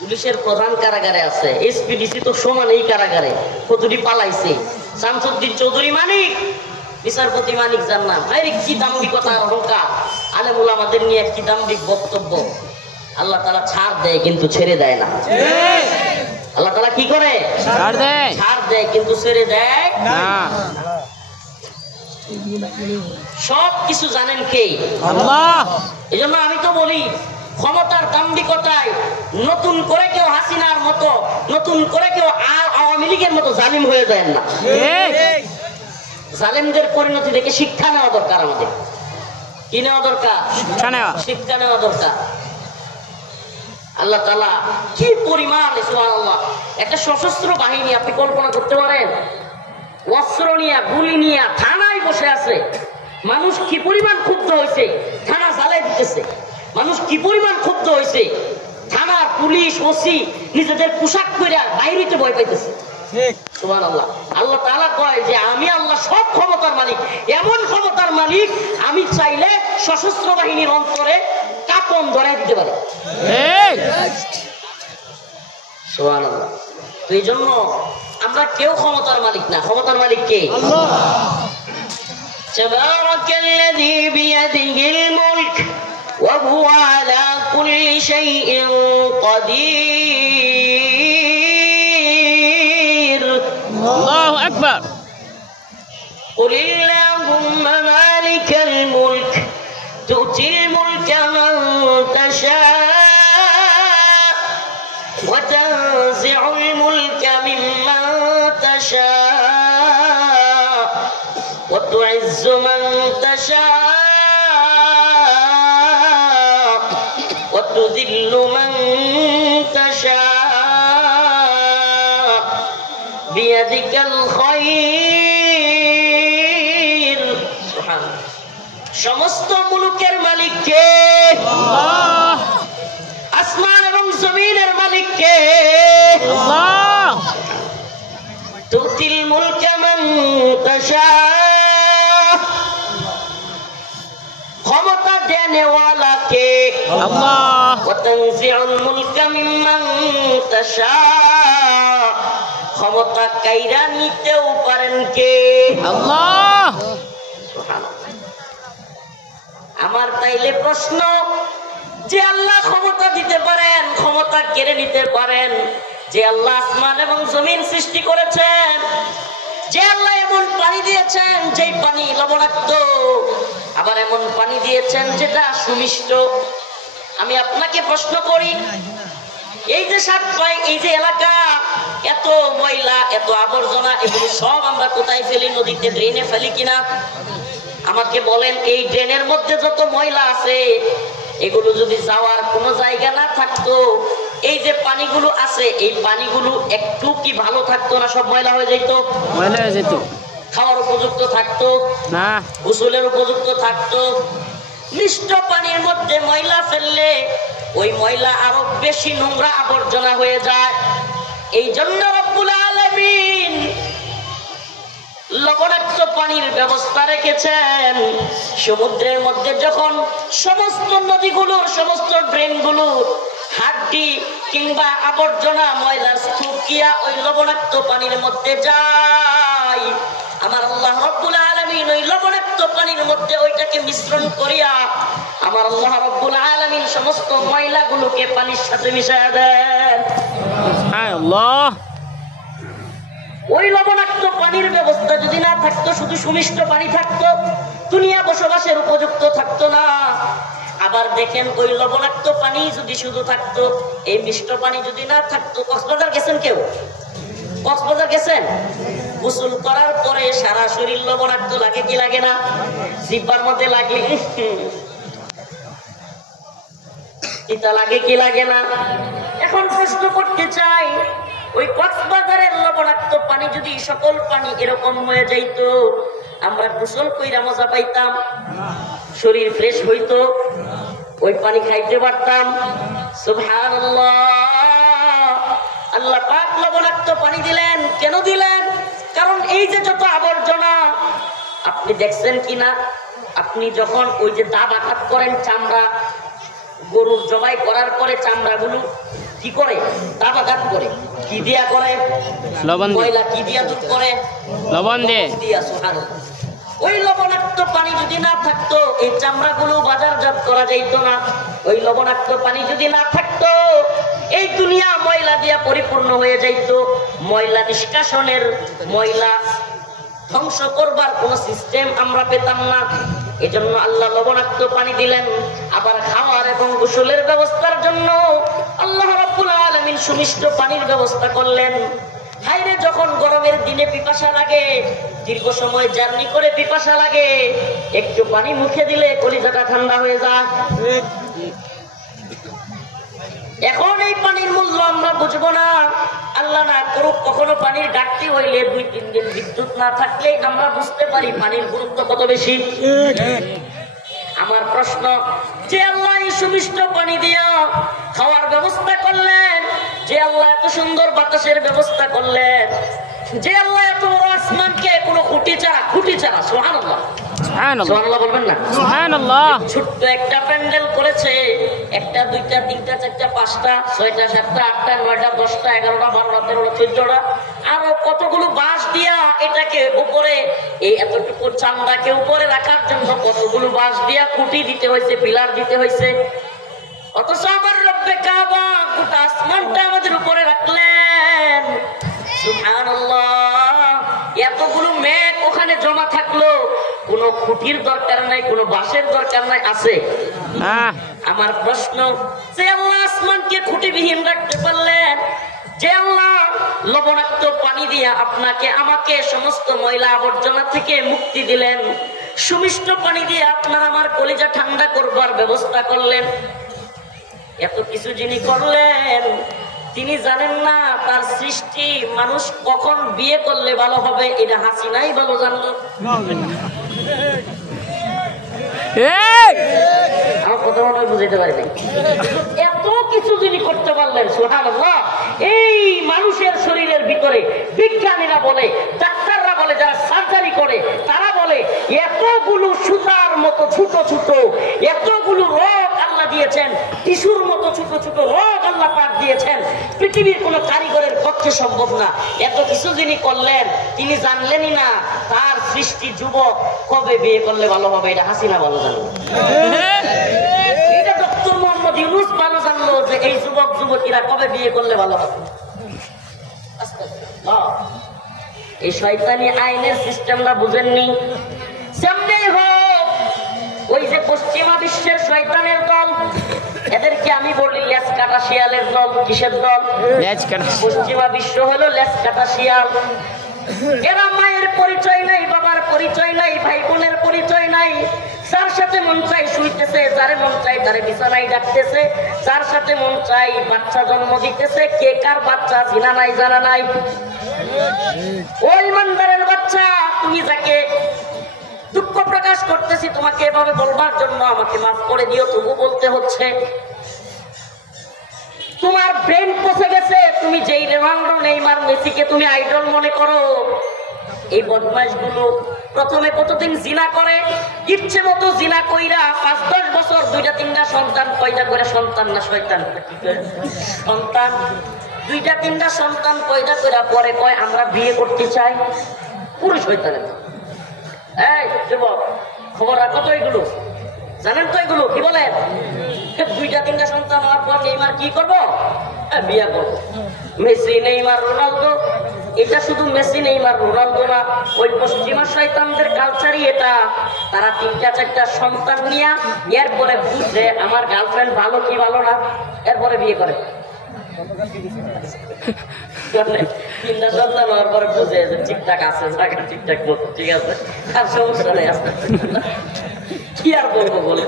পুলিশের প্রধান কারাগারে আছে, এসপিডিসি তো সমানেই কারাগারে, কতটি পালাইছে। শামসুদ্দিন চৌধুরী মানিক, বিচারপতি মানিক যার নাম, আরে কি দাম্ভিকতা অহংকার, আলেম উলামাদের নিয়ে কি দাম্ভিক বক্তব্য। আল্লাহ তাআলা ছাড় দেয় কিন্তু ছেড়ে দেয় না। আল্লাহ তাআলা কি করে? ছাড় দেয়, ছাড় দেয় কিন্তু ছেড়ে দেয় না। সব কিছু জানেন কে? আল্লাহ। এই জন্য আমি তো বলি, ক্ষমতার দাম্ভিকতায় নতুন করে কেউ হাসিনার মতো, নতুন করে কেউ আওয়ামী লীগের মতো জালিম হয়ে যায় না। ঠিক জালিমদের পরিণতি দেখে শিক্ষা নেওয়া দরকার। আমাদের কি নেওয়া দরকার? শিক্ষা নেওয়া। শিক্ষা নেওয়া দরকার। আল্লাহ তাআলা কি পরিমাণ, সুবহানাল্লাহ, একটা সশস্ত্র বাহিনী আপনি কল্পনা করতে পারেন? অস্ত্র নিয়ে, গুলি নিয়ে থানায় বসে আছে। মানুষ কি পরিমাণ ক্ষুব্ধ হয়েছে, থানা জ্বালাই দিতেছে। মানুষ কি পরিমাণ ক্ষুব্ধ হয়েছে, থানার পুলিশ ওসি নিজেদের পোশাক পরে বাইরে হইতে ভয় পাইতেছে। সুবহানাল্লাহ। আল্লাহ তাআলা কয় যে আমি আল্লাহ সব ক্ষমতার মালিক, এমন ক্ষমতার মালিক আমি চাইলে সশস্ত্র বাহিনীর অন্তরে কাপন ধরাই দিতে পারি। সুবহানাল্লাহ। তো এই জন্য আমরা কেউ ক্ষমতার মালিক না, ক্ষমতার মালিক কে? আল্লাহ। তাবারাকাল্লাযী বিয়াদিহিল মুলক ওয়া হুয়া আলা কুল্লি শাইইন কাদির। আল্লাহু আকবার। قل اللهم مالك الملك تؤتي الملك من تشاء وتنزع الملك ممن تشاء وتعز من تشاء وتذل من تشاء بيدك الخير। সমস্ত মুলুকের মালিক কে? আল্লাহ। আসমান এবং জমিনের মালিক কে? আল্লাহ। তুতিল মুলকা মান তাশা, ক্ষমতা দেনেওয়ালা কে? আল্লাহ। ওয়া তানজিউল মুলকা মিম্মান তাশা, ক্ষমতা কাইরা নিতেও পারেন কে? আল্লাহ। আমার তাইলে প্রশ্ন, যে আল্লাহ ক্ষমতা দিতে পারেন, ক্ষমতা কেড়ে নিতে পারেন, যে আল্লাহ আসমান এবং জমিন সৃষ্টি করেছেন, যে আল্লাহ এমন পানি দিয়েছেন যেই পানি লবণাক্ত, আবার এমন পানি দিয়েছেন যেটা সুমিষ্ট। আমি আপনাকে প্রশ্ন করি, এই যে সাতপাই, এই যে এলাকা, এত ময়লা, এত আবর্জনা, এগুলো সব আমরা কোথায় ফেলি? নদীতে, ড্রেনে ফেলি কিনা? আমাকে বলেন, এই ড্রেনের মধ্যে যত ময়লা আছে, এগুলো যদি যাওয়ার কোনো জায়গা না থাকতো, এই যে পানিগুলো আছে, এই পানিগুলো একটু কি ভালো থাকতো না? সব ময়লা হয়ে যেত। ময়লা হয়ে যেত। খাওয়ার উপযুক্ত থাকতো না, গোসলের উপযুক্ত থাকতো। মিষ্ট পানির মধ্যে ময়লা ফেললে ওই ময়লা আরো বেশি নোংরা আবর্জনা হয়ে যায়। এই জন্য রব্বুল আলামিন লবণাক্ত পানির ব্যবস্থা রেখেছেন। সমুদ্রের মধ্যে যখন সমস্ত নদীগুলোর, সমস্ত ড্রেনগুলো হাড্ডি কিংবা আবর্জনা, ময়লার স্তূপ কিয়া ওই লবণাক্ত পানির মধ্যে যায়, আমার আল্লাহ রব্বুল আলামিন ওই লবণাক্ত পানির মধ্যে ওইটাকে মিশ্রণ করিয়া আমার আল্লাহ রব্বুল আলামিন সমস্ত ময়লাগুলোকে পানির সাথে মিশায়া দেন। সুবহানাল্লাহ। ওই লবণাক্ত পানির ব্যবস্থা যদি না থাকতো, শুধু সুমিষ্ট পানি থাকতো, দুনিয়া বসবাসের উপযুক্ত থাকতো না। আবার দেখেন, ওই লবণাক্ত পানি যদি শুধু থাকতো, এই মিষ্ট পানি যদি না থাকতো। কক্সবাজার গেছেন কেউ? কক্সবাজার গেছেন? গোসল করার পরে সারা শরীর লবণাক্ত লাগে কি লাগে না? জিহ্বার মধ্যে লাগে, এটা লাগে কি লাগে না? এখন প্রশ্ন করতে চাই, ওই কক্সবাজারের লবণাক্ত পানি যদি সকল পানি এরকম হয়ে যাইতো, আমরা গোসল কইরা মজা পাইতাম, শরীর ফ্রেশ হইতো, ওই পানি খাইতে পারতাম। সুবহানাল্লাহ। আল্লাহ পাক লবণাক্ত পানি দিলেন, কেন দিলেন? কারণ এই যে যত আবর্জনা, আপনি দেখছেন কিনা, আপনি যখন ওই যে দাব আঘাত করেন, চামড়া গরুর জবাই করার পরে চামড়াগুলো কি করে? দাব আঘাত করে। কি দিয়া করে? লবণ দিয়ে। ময়লা কি দিয়া দুধ করে? লবণ দিয়ে। সুবহানাল্লাহ। ওই লবণাক্ত পানি যদি না থাকতো, এই চামড়াগুলো বাজারজাত করা যাইতো না। ওই লবণাক্ত পানি যদি না থাকতো, এই দুনিয়া ময়লা দিয়া পরিপূর্ণ হয়ে যাইতো। ময়লা নিষ্কাশনের, ময়লা ধ্বংস করবার কোন সিস্টেম আমরা পেতাম না। এজন্য আল্লাহ লবণাক্ত পানি দিলেন। আবার খাওয়ার এবং গোসলের ব্যবস্থার জন্য আল্লাহ রাব্বুল আলামিন সুমিষ্ট পানির ব্যবস্থা করলেন। হাইরে, যখন গরমের দিনে পিপাসা লাগে, দীর্ঘ সময় জার্নি করে পিপাসা লাগে, একটু পানি মুখে দিলে কলিজাটা ঠান্ডা হয়ে যায়। এখন এই পানির মূল্য আমরা বুঝবো না। আল্লাহ না করুক, কখনো পানির ঘাটতি হইলে 2-3 দিন বিদ্যুৎ না থাকলে আমরা বুঝতে পারি পানির গুরুত্ব কত বেশি। আমার প্রশ্ন, যে আল্লাহ এই সুমিষ্ট পানি দিয়া খাওয়ার ব্যবস্থা করলেন, যে আল্লাহ এত সুন্দর বাতাসের ব্যবস্থা করলেন, যে আল্লাহ এত বড় আসমানকে কোনো খুঁটি ছাড়া, সুবহানাল্লাহ সুবহানাল্লাহ বলবেন না? সুবহানাল্লাহ। ছোট্ট একটা প্যান্ডেল করেছে, 1টা 2টা 3টা 4টা 5টা 6টা 7টা 8টা 9টা 10টা 11টা 12টা 13টা 14টা, আরো কতগুলো বাঁশ দিয়া এটাকে উপরে, এই এতটুকু চামড়াকে উপরে রাখার জন্য কতগুলো বাঁশ দিয়া খুঁটি দিতে হয়েছে, পিলার দিতে হয়েছে। অথচ আমার রব্বে কাবা গোটা আসমানটা আমাদের উপরে রাখলেন। সুবহানাল্লাহ। এতগুলো মেঘ ওখানে জমা থাকলো, কোনো খুঁটির দরকার নাই, কোনো বাঁশের দরকার নাই, আছে? আমার প্রশ্ন, যে আল্লাহ আসমানকে খুঁটিবিহীন রাখতে পারলেন, যে আল্লাহ লবণাক্ত পানি দিয়ে আপনাকে আমাকে সমস্ত ময়লা আবর্জনা থেকে মুক্তি দিলেন, সুমিষ্ট পানি দিয়ে আপনার আমার কলিজা ঠান্ডা করবার ব্যবস্থা করলেন, এত কিছু যিনি করলেন, তিনি জানেন না তার সৃষ্টি মানুষ কখন বিয়ে করলে ভালো হবে? এটা হাসিনাই ভালো জানলো। আমার কথা মনে হয় বুঝাইতে পারি নাই। এত কিছু যিনি করতে পারলেন, সুবহানাল্লাহ। এই মানুষের শরীরের ভিতরে বিজ্ঞানীরা বলে, ডাক্তাররা বলে, যারা সার্জারি করে তারা বলে, এতগুলো সুতার মতো ছোট ছোট এতগুলো রোগ আল্লাহ দিয়েছেন, টিস্যুর মতো ছোট ছোট রোগ আল্লাহ পাক দিয়েছেন, পৃথিবীর কোন কারিগরের পক্ষে সম্ভব না। এত কিছু যিনি করলেন, তিনি জানলেনই না তার সৃষ্টি যুবক কবে বিয়ে করলে ভালো হবে। এটা হাসিনা ভালো জানলো, এটা ডক্টর মোহাম্মদ ইউনূস ভালো জানলো যে এই যুবক যুবতীরা কবে বিয়ে করলে ভালো হবে। এই শয়তানি আইনের সিস্টেমটা বুঝেননি। সামনে হোক ওই যে পশ্চিমা বিশ্বের শয়তানের দল, এদেরকে আমি বলি লেজ কাটা শিয়ালের দল। কিসের দল? পশ্চিমা বিশ্ব হলো লেজ কাটা শিয়াল। এরা মায়ের পরিচয় নাই, বাবার পরিচয় নাই, ভাই বোনের পরিচয় নাই। যার সাথে মন চাই শুইতেছে, যারে মন চাই তারে বিছানায় ডাকতেছে, যার সাথে মন চাই বাচ্চা জন্ম দিতেছে। কে কার বাচ্চা চিনা নাই, জানা নাই। ওই ইমানদারের বাচ্চা, তুমি যাকে দুঃখ প্রকাশ করতেছি তোমাকে এভাবে বলবার জন্য, আমাকে মাফ করে দিও, তবু বলতে হচ্ছে। তোমার ব্রেন পচে গেছে, তুমি যেই রোনাল্ডো নেইমার মেসিকে তুমি আইডল মনে করো। এই বদমাইশগুলো প্রথমে কতদিন জিনা করে, ইচ্ছে মতো জিনা কইরা 5-10 বছর 2টা-3টা সন্তান পয়দা করে, সন্তান না শয়তান, সন্তান 2টা-3টা সন্তান পয়দা করে পরে কয় আমরা বিয়ে করতে চাই। পুরো শয়তানের। এই যুবক, খবর রাখো তো, এগুলো জানেন তো? এগুলো কি বলেন? 2টা-3টা সন্তান হওয়ার পর নেইমার কি করবো? বিয়ে করবো। Messi, Neymar, Ronaldo. এটা শুধু মেসি, নেইমার, রোনালদো না, ওই পশ্চিমা শয়তানদের কালচারই এটা। তারা 3টা-4টা সন্তান নিয়ে এরপরে বুঝে আমার গার্লফ্রেন্ড ভালো কি ভালো না, এরপরে বিয়ে করে। তিনটা সন্তান হওয়ার পরে বুঝে যে ঠিকঠাক আছে, জায়গা ঠিকঠাক মতো ঠিক আছে, আর সমস্যা নেই। আস্তে কি আর বলবো বলে,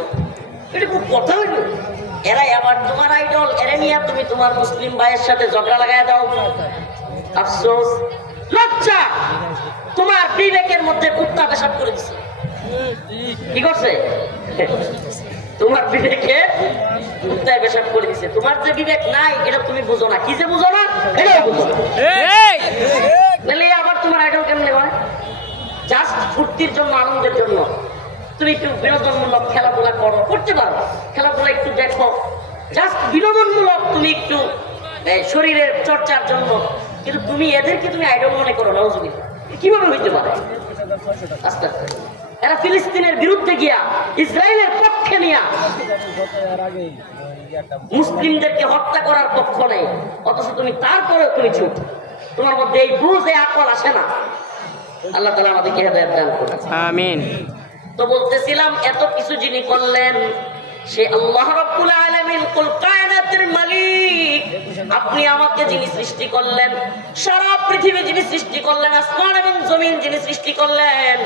এটা খুব কথা হইল। এরাই আবার তোমার আইডল, এরা নিয়ে তুমি তোমার মুসলিম ভাইয়ের সাথে ঝগড়া লাগাই দাও। আফসোস, লজ্জা, তোমার বিবেকের মধ্যে কুত্তা পেশাব করে দিচ্ছে। কি করছে? তোমার বিবেকে কুত্তায় পেশাব করে দিচ্ছে। তোমার যে বিবেক নাই এটা তুমি বুঝো না। কি যে বুঝো না এটাও বুঝো না। তাহলে আবার তোমার আইডল কেমনে হয়? জাস্ট ফুর্তির জন্য, আনন্দের জন্য তুমি একটু বিনোদনমূলক খেলাধুলা করো, করতে পারো, খেলাধুলা একটু দেখো, জাস্ট বিনোদনমূলক তুমি একটু শরীরের চর্চার জন্য, কিন্তু তুমি এদেরকে তুমি আইডল মনে করো না। কিভাবে হইতে পারে? আস্তে আস্তে এরা ফিলিস্তিনের বিরুদ্ধে গিয়া ইসরায়েলের পক্ষে নিয়া মুসলিমদেরকে হত্যা করার পক্ষ নেই, অথচ তুমি তারপরেও তুমি চুপ। তোমার মধ্যে এই বুঝ, এই আকল আসে না। আল্লাহ তাআলা আমাদেরকে হেদায়েত দান করুন, আমিন। তো বলতেছিলাম এত কিছু যিনি করলেন সে আল্লাহ রাব্বুল আলামিন, কুল কায়নাতের মালিক। আপনি আমাকে যিনি সৃষ্টি করলেন, সারা পৃথিবী যিনি সৃষ্টি করলেন, আসমান এবং জমিন যিনি সৃষ্টি করলেন,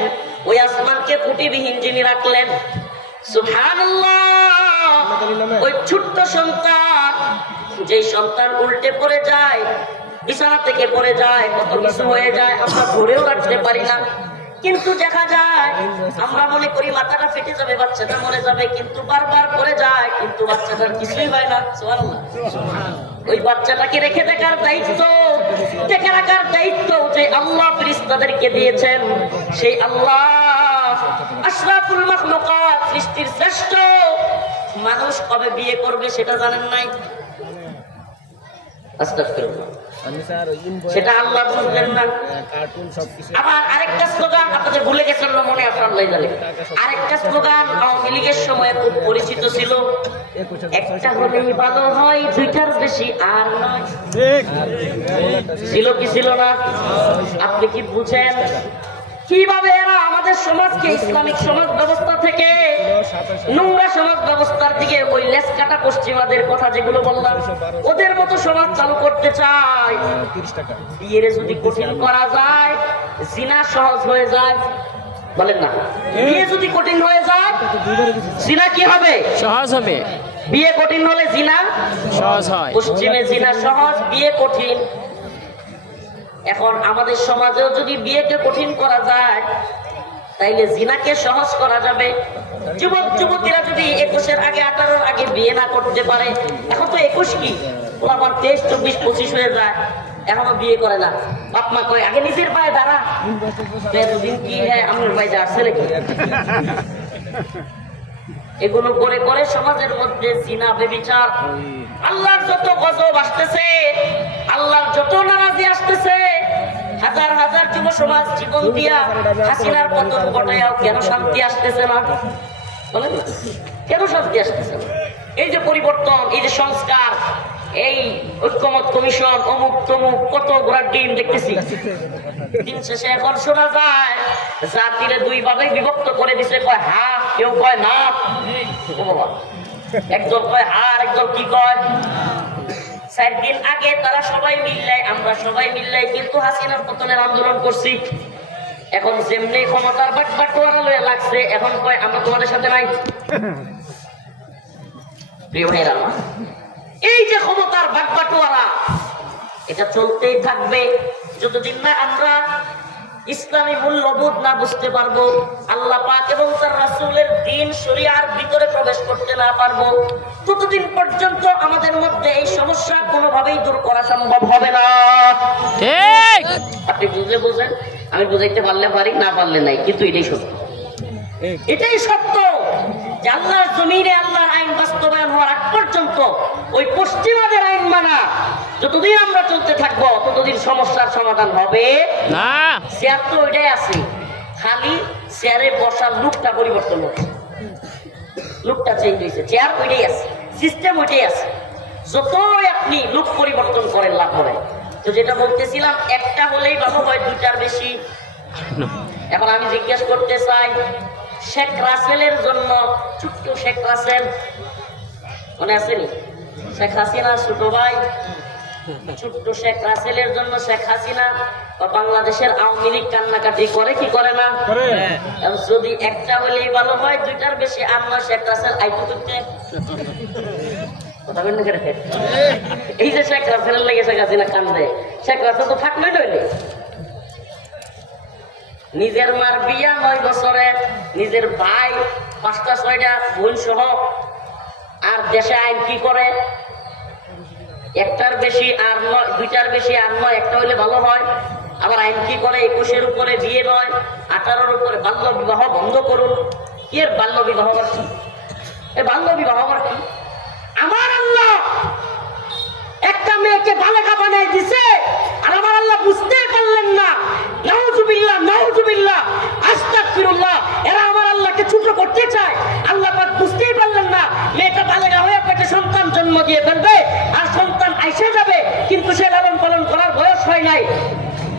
ওই আসমানকে খুঁটিবিহীন যিনি রাখলেন, সুবহানাল্লাহ। ওই ছোট্ট সন্তান, যে সন্তান উল্টে পড়ে যায়, বিছানা থেকে পড়ে যায়, কত কিছু হয়ে যায়, আমরা ধরেও রাখতে পারি না। কিন্তু দেখা যায় আমরা মনে করি মাথাটা ফেটে যাবে, বাচ্চাটা মরে যাবে, কিন্তু বারবার পড়ে যায়, কিন্তু বাচ্চাটার কিছুই হয় না। সুবহানাল্লাহ। ওই বাচ্চাটাকে রেখে দেখার দায়িত্ব, দেখে রাখার দায়িত্ব যে আল্লাহ ফেরেশতাদেরকে দিয়েছেন। সেই আল্লাহ আশরাফুল মাখলুকাত, সৃষ্টির শ্রেষ্ঠ মানুষ কবে বিয়ে করবে সেটা জানেন নাই? আস্তাগফিরুল্লাহ, সেটা আল্লাহ বুঝলেন না। আবার আরেকটা স্লোগান আপনাদের ভুলে গেছেন না, মনে আপনার লাই জানে। আরেকটা স্লোগান আওয়ামী লীগের সময় খুব পরিচিত ছিল, একটা হলেই ভালো হয়, দুইটার বেশি আর নয়। ছিল কি ছিল না? আপনি কি বুঝেন কিভাবে এরা আমাদের সমাজকে ইসলামিক সমাজ ব্যবস্থা থেকে নোংরা সমাজ ব্যবস্থার দিকে, ওই লেস কাটা পশ্চিমাদের কথা যেগুলো বললাম, ওদের মতো সমাজ চালু করতে চায়। বিয়ের যদি কঠিন করা যায়, জিনা সহজ হয়ে যায়। বলেন না, বিয়ে যদি কঠিন হয়ে যায়, জিনা কি হবে? সহজ হবে। বিয়ে কঠিন হলে জিনা সহজ হয়। পশ্চিমে জিনা সহজ, বিয়ে কঠিন। এখন আমাদের সমাজেও যদি বিয়েকে কঠিন করা যায়, তাইলে জিনাকে সহজ করা যাবে। যুবক যুবতীরা যদি 21-এর আগে, 18-এর আগে বিয়ে না করতে পারে, এখন তো 21 কি, ওরা 23, 24, 25 হয়ে যায়, এখনো বিয়ে করে না। বাপ মা কয় আগে নিজের পায়ে দাঁড়া, এতদিন কি আমার ভাই দাঁড়ছে নাকি? এগুলো করে করে সমাজের মধ্যে জিনা, ব্যভিচার, আল্লাহর যত গজব আসতেছে, আল্লাহর যত নারাজি আসতেছে, হাজার হাজার যুব সমাজ জীবন দিয়া হাসিনার পতন ঘটাইয়াও কেন শান্তি আসতেছে না? বলেন না, কেন শান্তি আসতেছে না? এই যে পরিবর্তন, এই যে সংস্কার, এই ঐক্যমত কমিশন, অমুক তমুক, কত ঘোড়ার ডিম দেখতেছি। দিন শেষে এখন শোনা যায় জাতিরে দুই ভাবে বিভক্ত করে দিছে, কয় হা, কেউ কয় না। একদল কয় হা, আর একদল কি কয়? 4 দিন আগে তারা সবাই মিললাই, আমরা সবাই মিললাই কিন্তু হাসিনার পতনের আন্দোলন করছি। এখন যেমনি ক্ষমতার বাটবাটোয়ারা লয়ে লাগছে, এখন কয় আমরা তোমাদের সাথে নাই। প্রিয় ভাইরা, এই যে ক্ষমতার বাটবাটোয়ারা, এটা চলতেই থাকবে যতদিন না আমরা ইসলামী মূল্যবোধ না বুঝতে পারবো, আল্লাহ পাক এবং তার রাসূলের দ্বীন শরিয়ার ভিতরে প্রবেশ করতে না পারবো, ততদিন পর্যন্ত আমাদের মধ্যে এই সমস্যা কোনোভাবেই দূর করা সম্ভব হবে না। ঠিক। আপনি বুঝলে বুঝেন, আমি বুঝাইতে পারলে পারি, না পারলে নাই, কিন্তু এটাই সত্য। এটাই সত্য যে আল্লাহর জমিনে আল্লাহর আইন বাস্তবায়ন হওয়ার আগ পর্যন্ত ওই পশ্চিমাদের আইন মানা যতদিন আমরা চলতে থাকবো, ততদিন সমস্যার সমাধান হবে না। চেয়ার তো ওইটাই আছে, খালি চেয়ারে বসার লুকটা পরিবর্তন হচ্ছে, লুকটা চেঞ্জ হয়েছে, চেয়ার ওইটাই আছে, সিস্টেম ওইটাই আছে। যতই আপনি লুক পরিবর্তন করেন লাভ হবে। তো যেটা বলতেছিলাম, একটা হলেই ভালো হয়, দুইটার বেশি। এখন আমি জিজ্ঞেস করতে চাই, শেখ রাসেলের জন্য, ছোট্ট শেখ রাসেল মনে আসেনি, শেখ হাসিনা ছোট ভাই, ছোট্ট শেখ রাসেলের জন্য শেখ হাসিনা বা বাংলাদেশের আওয়ামী লীগ কান্নাকাটি করে কি করে না? এবং যদি একটা হলেই ভালো হয়, দুইটার বেশি আর নয়, শেখ রাসেল আইতো করতে কথা বলেন না? এই যে শেখ রাসেলের লেগে শেখ হাসিনা কান্দে, শেখ রাসেল তো থাকলে নইলে নিজের মার বিয়া 9 বছরে, নিজের ভাই 5টা 6টা বোন সহ, আর দেশে আইন কি করে? একটার বেশি আর নয়, দুইটার বেশি আর নয়, একটা হইলে ভালো হয়। আবার আইন কি করে? 21-এর উপরে বিয়ে নয়, 18-এর উপরে বাল্য বিবাহ বন্ধ করুন। কি এর বাল্য বিবাহ কি? এ বাল্য বিবাহ কি? আমার আল্লাহ একটা মেয়েকে বালেগা বানাই দিছে, আর আমার আল্লাহ বুঝতেই পারলেন না। নাউজুবিল্লাহ, নাউজুবিল্লাহ, আস্তাগফিরুল্লাহ। এরা আমার আল্লাহকে ছোট করতে চায়। আল্লাহ পাক বুঝতেই পারলেন না, মেয়েটা বালেগা হয়ে পেটে সন্তান জন্ম দিয়ে ফেলবে, আর সন্তান আইসে যাবে, কিন্তু সে লালন পালন করার বয়স হয় নাই।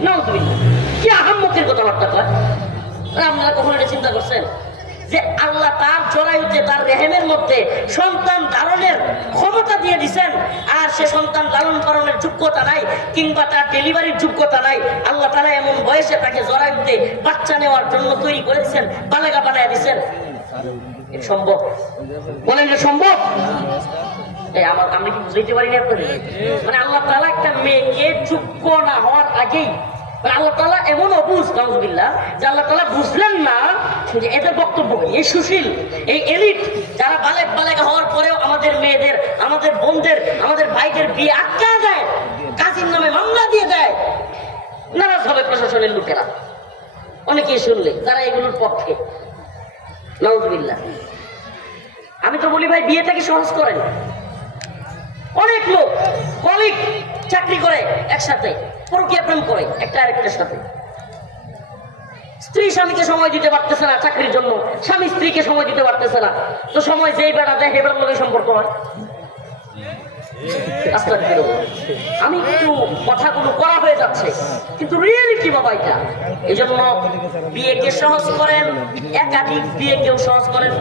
নাউজুবিল্লাহ, কি আহাম্মকের কথাবার্তা কয়! আপনারা কখনো এটা চিন্তা করছেন যে আল্লাহ তার জরায়ুতে, তার রেহেমের মধ্যে সন্তান ধারণের ক্ষমতা দিয়ে দিচ্ছেন, আর সে সন্তান লালন পালনের যোগ্যতা নাই, কিংবা তার ডেলিভারির যোগ্যতা নাই। আল্লাহ তাআলা এমন বয়সে তাকে জরায়ুতে বাচ্চা নেওয়ার জন্য তৈরি করে দিচ্ছেন, বালেগা বানায় দিচ্ছেন। এটা সম্ভব? বলেন এটা সম্ভব? আমরা কি বুঝাইতে পারি না আপনাদের? মানে আল্লাহ তাআলা একটা মেয়েকে যোগ্য না হওয়ার আগেই, আল্লাহ তাআলা এমন অবুঝ, নাউজুবিল্লাহ, যে আল্লাহ তাআলা বুঝলেন না যে এদের বক্তব্য এই সুশীল, এই এলিট, যারা বালেগা হওয়ার পরেও আমাদের মেয়েদের, আমাদের বোনদের, আমাদের ভাইদের বিয়ে আটকা দেয়, কাজীর নামে মামলা দিয়ে দেয়, নারাজ হবে প্রশাসনের লোকেরা অনেকেই শুনলে, তারা এগুলোর পক্ষে। নাউজুবিল্লাহ। আমি তো বলি ভাই, বিয়েটাকে সহজ করেন। অনেক লোক কলিগ চাকরি করে একসাথে, পরকীয়া প্রেম করে একটা আরেকটার সাথে। স্ত্রী স্বামীকে সময় দিতে পারতেছে না চাকরির জন্য, স্বামী স্ত্রীকে সময় দিতে পারতেছে না, তো সময় যেই বেড়া দেয় হেবের লোকের সম্পর্ক হয়। আমি একটু কথাগুলো করা হয়ে যাচ্ছে, কিন্তু রিয়েলিটি বাবা এটা। এই জন্য বিয়েকে সহজ করেন, একাধিক বিয়েকেও সহজ করেন।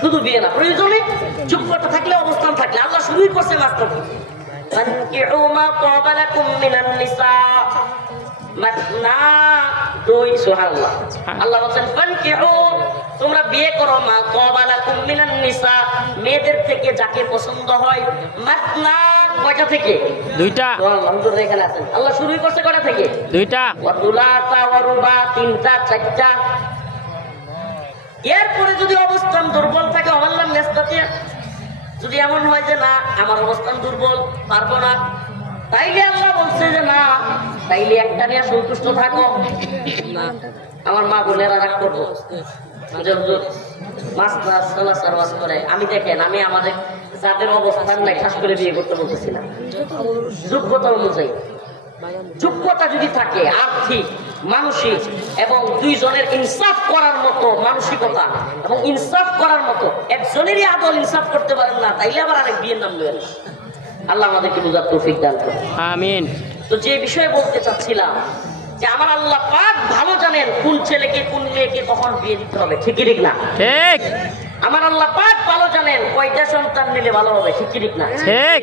শুধু বিয়ে না, প্রয়োজনে যোগ্যতা থাকলে, অবস্থান থাকলে। আল্লাহ শুরুই করছে মাত্র ফানকিহু মা তাবা লাকুম মিনান নিসা মাসনা 2। সুবহানাল্লাহ। আল্লাহ বলেন ফানকিহু, তোমরা বিয়ে করো, মা তাবা লাকুম মিনান নিসা, মেয়েদের থেকে যাকে পছন্দ হয়। মাসনা, কয়টা থেকে? 2টা। আলহামদুলিল্লাহ, এখানে আছেন। আল্লাহ শুরুই করছে কয়টা থেকে? 2টা। ওয়া তুলাতা ওয়া রুবা, 3টা 4টা। এরপরে যদি অবস্থান দুর্বল থাকে, অবল্লাম নেস্তাতে, যদি এমন হয় যে না আমার অবস্থান দুর্বল, পারবো না, তাইলে আল্লাহ বলছে যে না, তাইলে একটা নিয়ে সন্তুষ্ট থাকো। আমার মা বোনেরা রাগ করবো, আমি দেখেন, আমি আমাদের যাদের অবস্থান নাই খাস করে বিয়ে করতে বলতেছিলাম যোগ্যতা অনুযায়ী। যোগ্যতা যদি থাকে, আর্থিক, মানসিক, এবং দুইজনের ইনসাফ করার মতো মানসিকতা এবং ইনসাফ করার মতো, একজনেরই আদল ইনসাফ করতে পারেন না, তাইলে আবার আরেক বিয়ের নাম নেবেন। আল্লাহ আমাদেরকে বুঝার তৌফিক দান করুন, আমিন। তো যে বিষয়ে বলতে চাচ্ছিলাম, যে আমার আল্লাহ পাক ভালো জানেন কোন ছেলেকে কোন মেয়েকে কখন বিয়ে দিতে হবে, ঠিক ঠিক না? ঠিক। আমার আল্লাহ পাক ভালো জানেন কয়টা সন্তান নিলে ভালো হবে, ঠিক ঠিক না? ঠিক।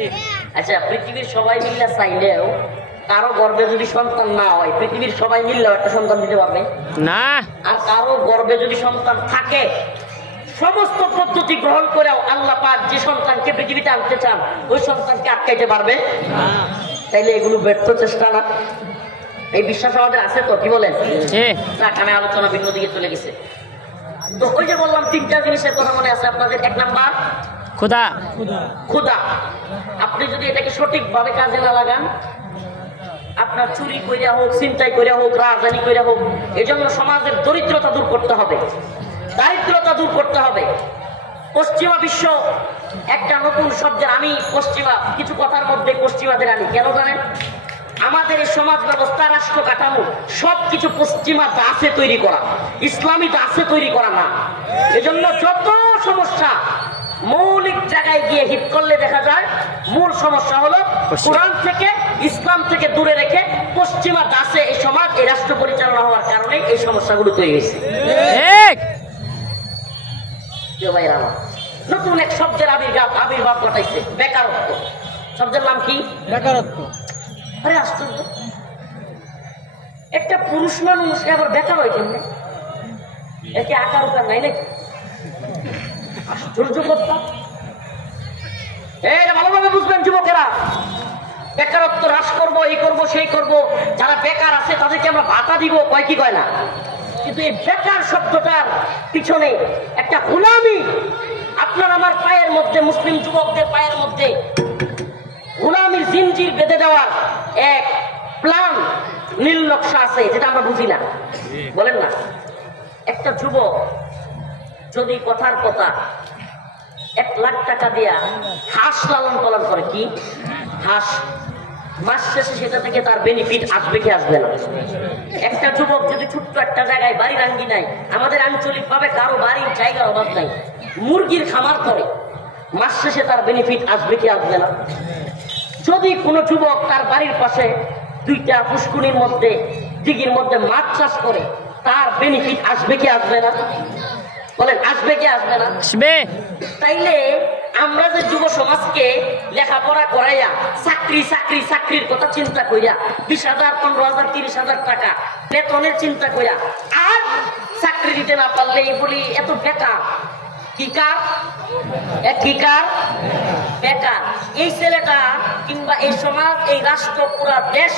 আচ্ছা, পৃথিবীর সবাই মিলে চাইলেও কারো গর্ভে যদি সন্তান না হয়, পৃথিবীর সবাই মিললেও একটা সন্তান দিতে পারবে না। আর কারো গর্ভে যদি সন্তান থাকে, সমস্ত পদ্ধতি গ্রহণ করেও আল্লাহ পাক যে সন্তানকে পৃথিবীতে আনতে চান, ওই সন্তানকে আটকাইতে পারবে না। তাইলে এগুলো ব্যর্থ চেষ্টা না? এই বিশ্বাস আমাদের আছে তো, কি বলেন? আমি আলোচনা ভিন্ন দিকে চলে গেছে। তো ওই যে বললাম 3টা জিনিসের কথা মনে আছে আপনাদের। 1 নাম্বার খোদা। খোদা, আপনি যদি এটাকে সঠিকভাবে কাজে না লাগান, আপনার চুরি কইরা হোক, ছিনতাই কইরা হোক, রাজধানী কইরা হোক, এজন্য সমাজের দরিদ্রতা দূর করতে হবে, দারিদ্রতা দূর করতে হবে। পশ্চিমা বিশ্ব একটা নতুন শব্দের, আমি পশ্চিমা কিছু কথার মধ্যে পশ্চিমাদের আনি কেন জানেন? আমাদের এই সমাজ ব্যবস্থা, রাষ্ট্র কাঠামো সবকিছু পশ্চিমা দাসে তৈরি করা, ইসলামী দাসে তৈরি করা না। এজন্য যত সমস্যা মৌলিক জায়গায় গিয়ে হিট করলে দেখা যায় মূল সমস্যা হলো কোরআন থেকে, ইসলাম থেকে দূরে রেখে পশ্চিমা দাসে এই সমাজ, এই রাষ্ট্র পরিচালনা হওয়ার কারণে এই সমস্যাগুলো তৈরি হয়েছে। নতুন এক শব্দের আবির্ভাব ঘটাইছে, বেকারত্ব। শব্দের নাম কি? বেকারত্ব। আরে আশ্চর্য, একটা পুরুষ মানুষ আবার বেকার হয় কেমনে? একে আকার উকার নাই নাকি? আশ্চর্য কথা। এটা ভালোভাবে বুঝবেন যুবকেরা, বেকারত্ব হ্রাস করবো, এই করবো সেই করবো, যারা বেকার আছে তাদেরকে আমরা ভাতা দিব, কয় কি কয় না? কিন্তু এই বেকার শব্দটার পিছনে একটা গোলামি আপনার আমার পায়ের মধ্যে, মুসলিম যুবকদের পায়ের মধ্যে গোলামির জিনজির বেঁধে দেওয়ার এক প্ল্যান, নীল নকশা আছে, যেটা আমরা বুঝি না। বলেন না, একটা যুবক যদি কথার কথা 1 লাখ টাকা দিয়া হাঁস লালন পালন করে, কি হাঁস, মাস শেষে সেটা থেকে তার বেনিফিট আসবে কি আসবে না? একটা যুবক যদি ছোট্ট একটা জায়গায়, বাড়ির আঙ্গি নাই, আমাদের আঞ্চলিক ভাবে কারো বাড়ির জায়গার অভাব নাই, মুরগির খামার করে, মাস শেষে তার বেনিফিট আসবে কি আসবে না? যদি কোনো যুবক তার বাড়ির পাশে 2টা পুষ্কুনির মধ্যে, দিঘির মধ্যে মাছ চাষ করে, তার বেনিফিট আসবে কি আসবে না? বলেন, আসবে কি আসবে না? আসবে। তাইলে আমরা যে যুব সমাজকে লেখাপড়া করাইয়া চাকরি চাকরি চাকরির কথা চিন্তা করিয়া 20,000, 15,000, 30,000 টাকা বেতনের চিন্তা করিয়া আর চাকরি দিতে না পারলে বলি এত বেকার, কি কার? কি কার? বেকার। এই ছেলেটা কিংবা এই সমাজ, এই রাষ্ট্র, পুরা দেশ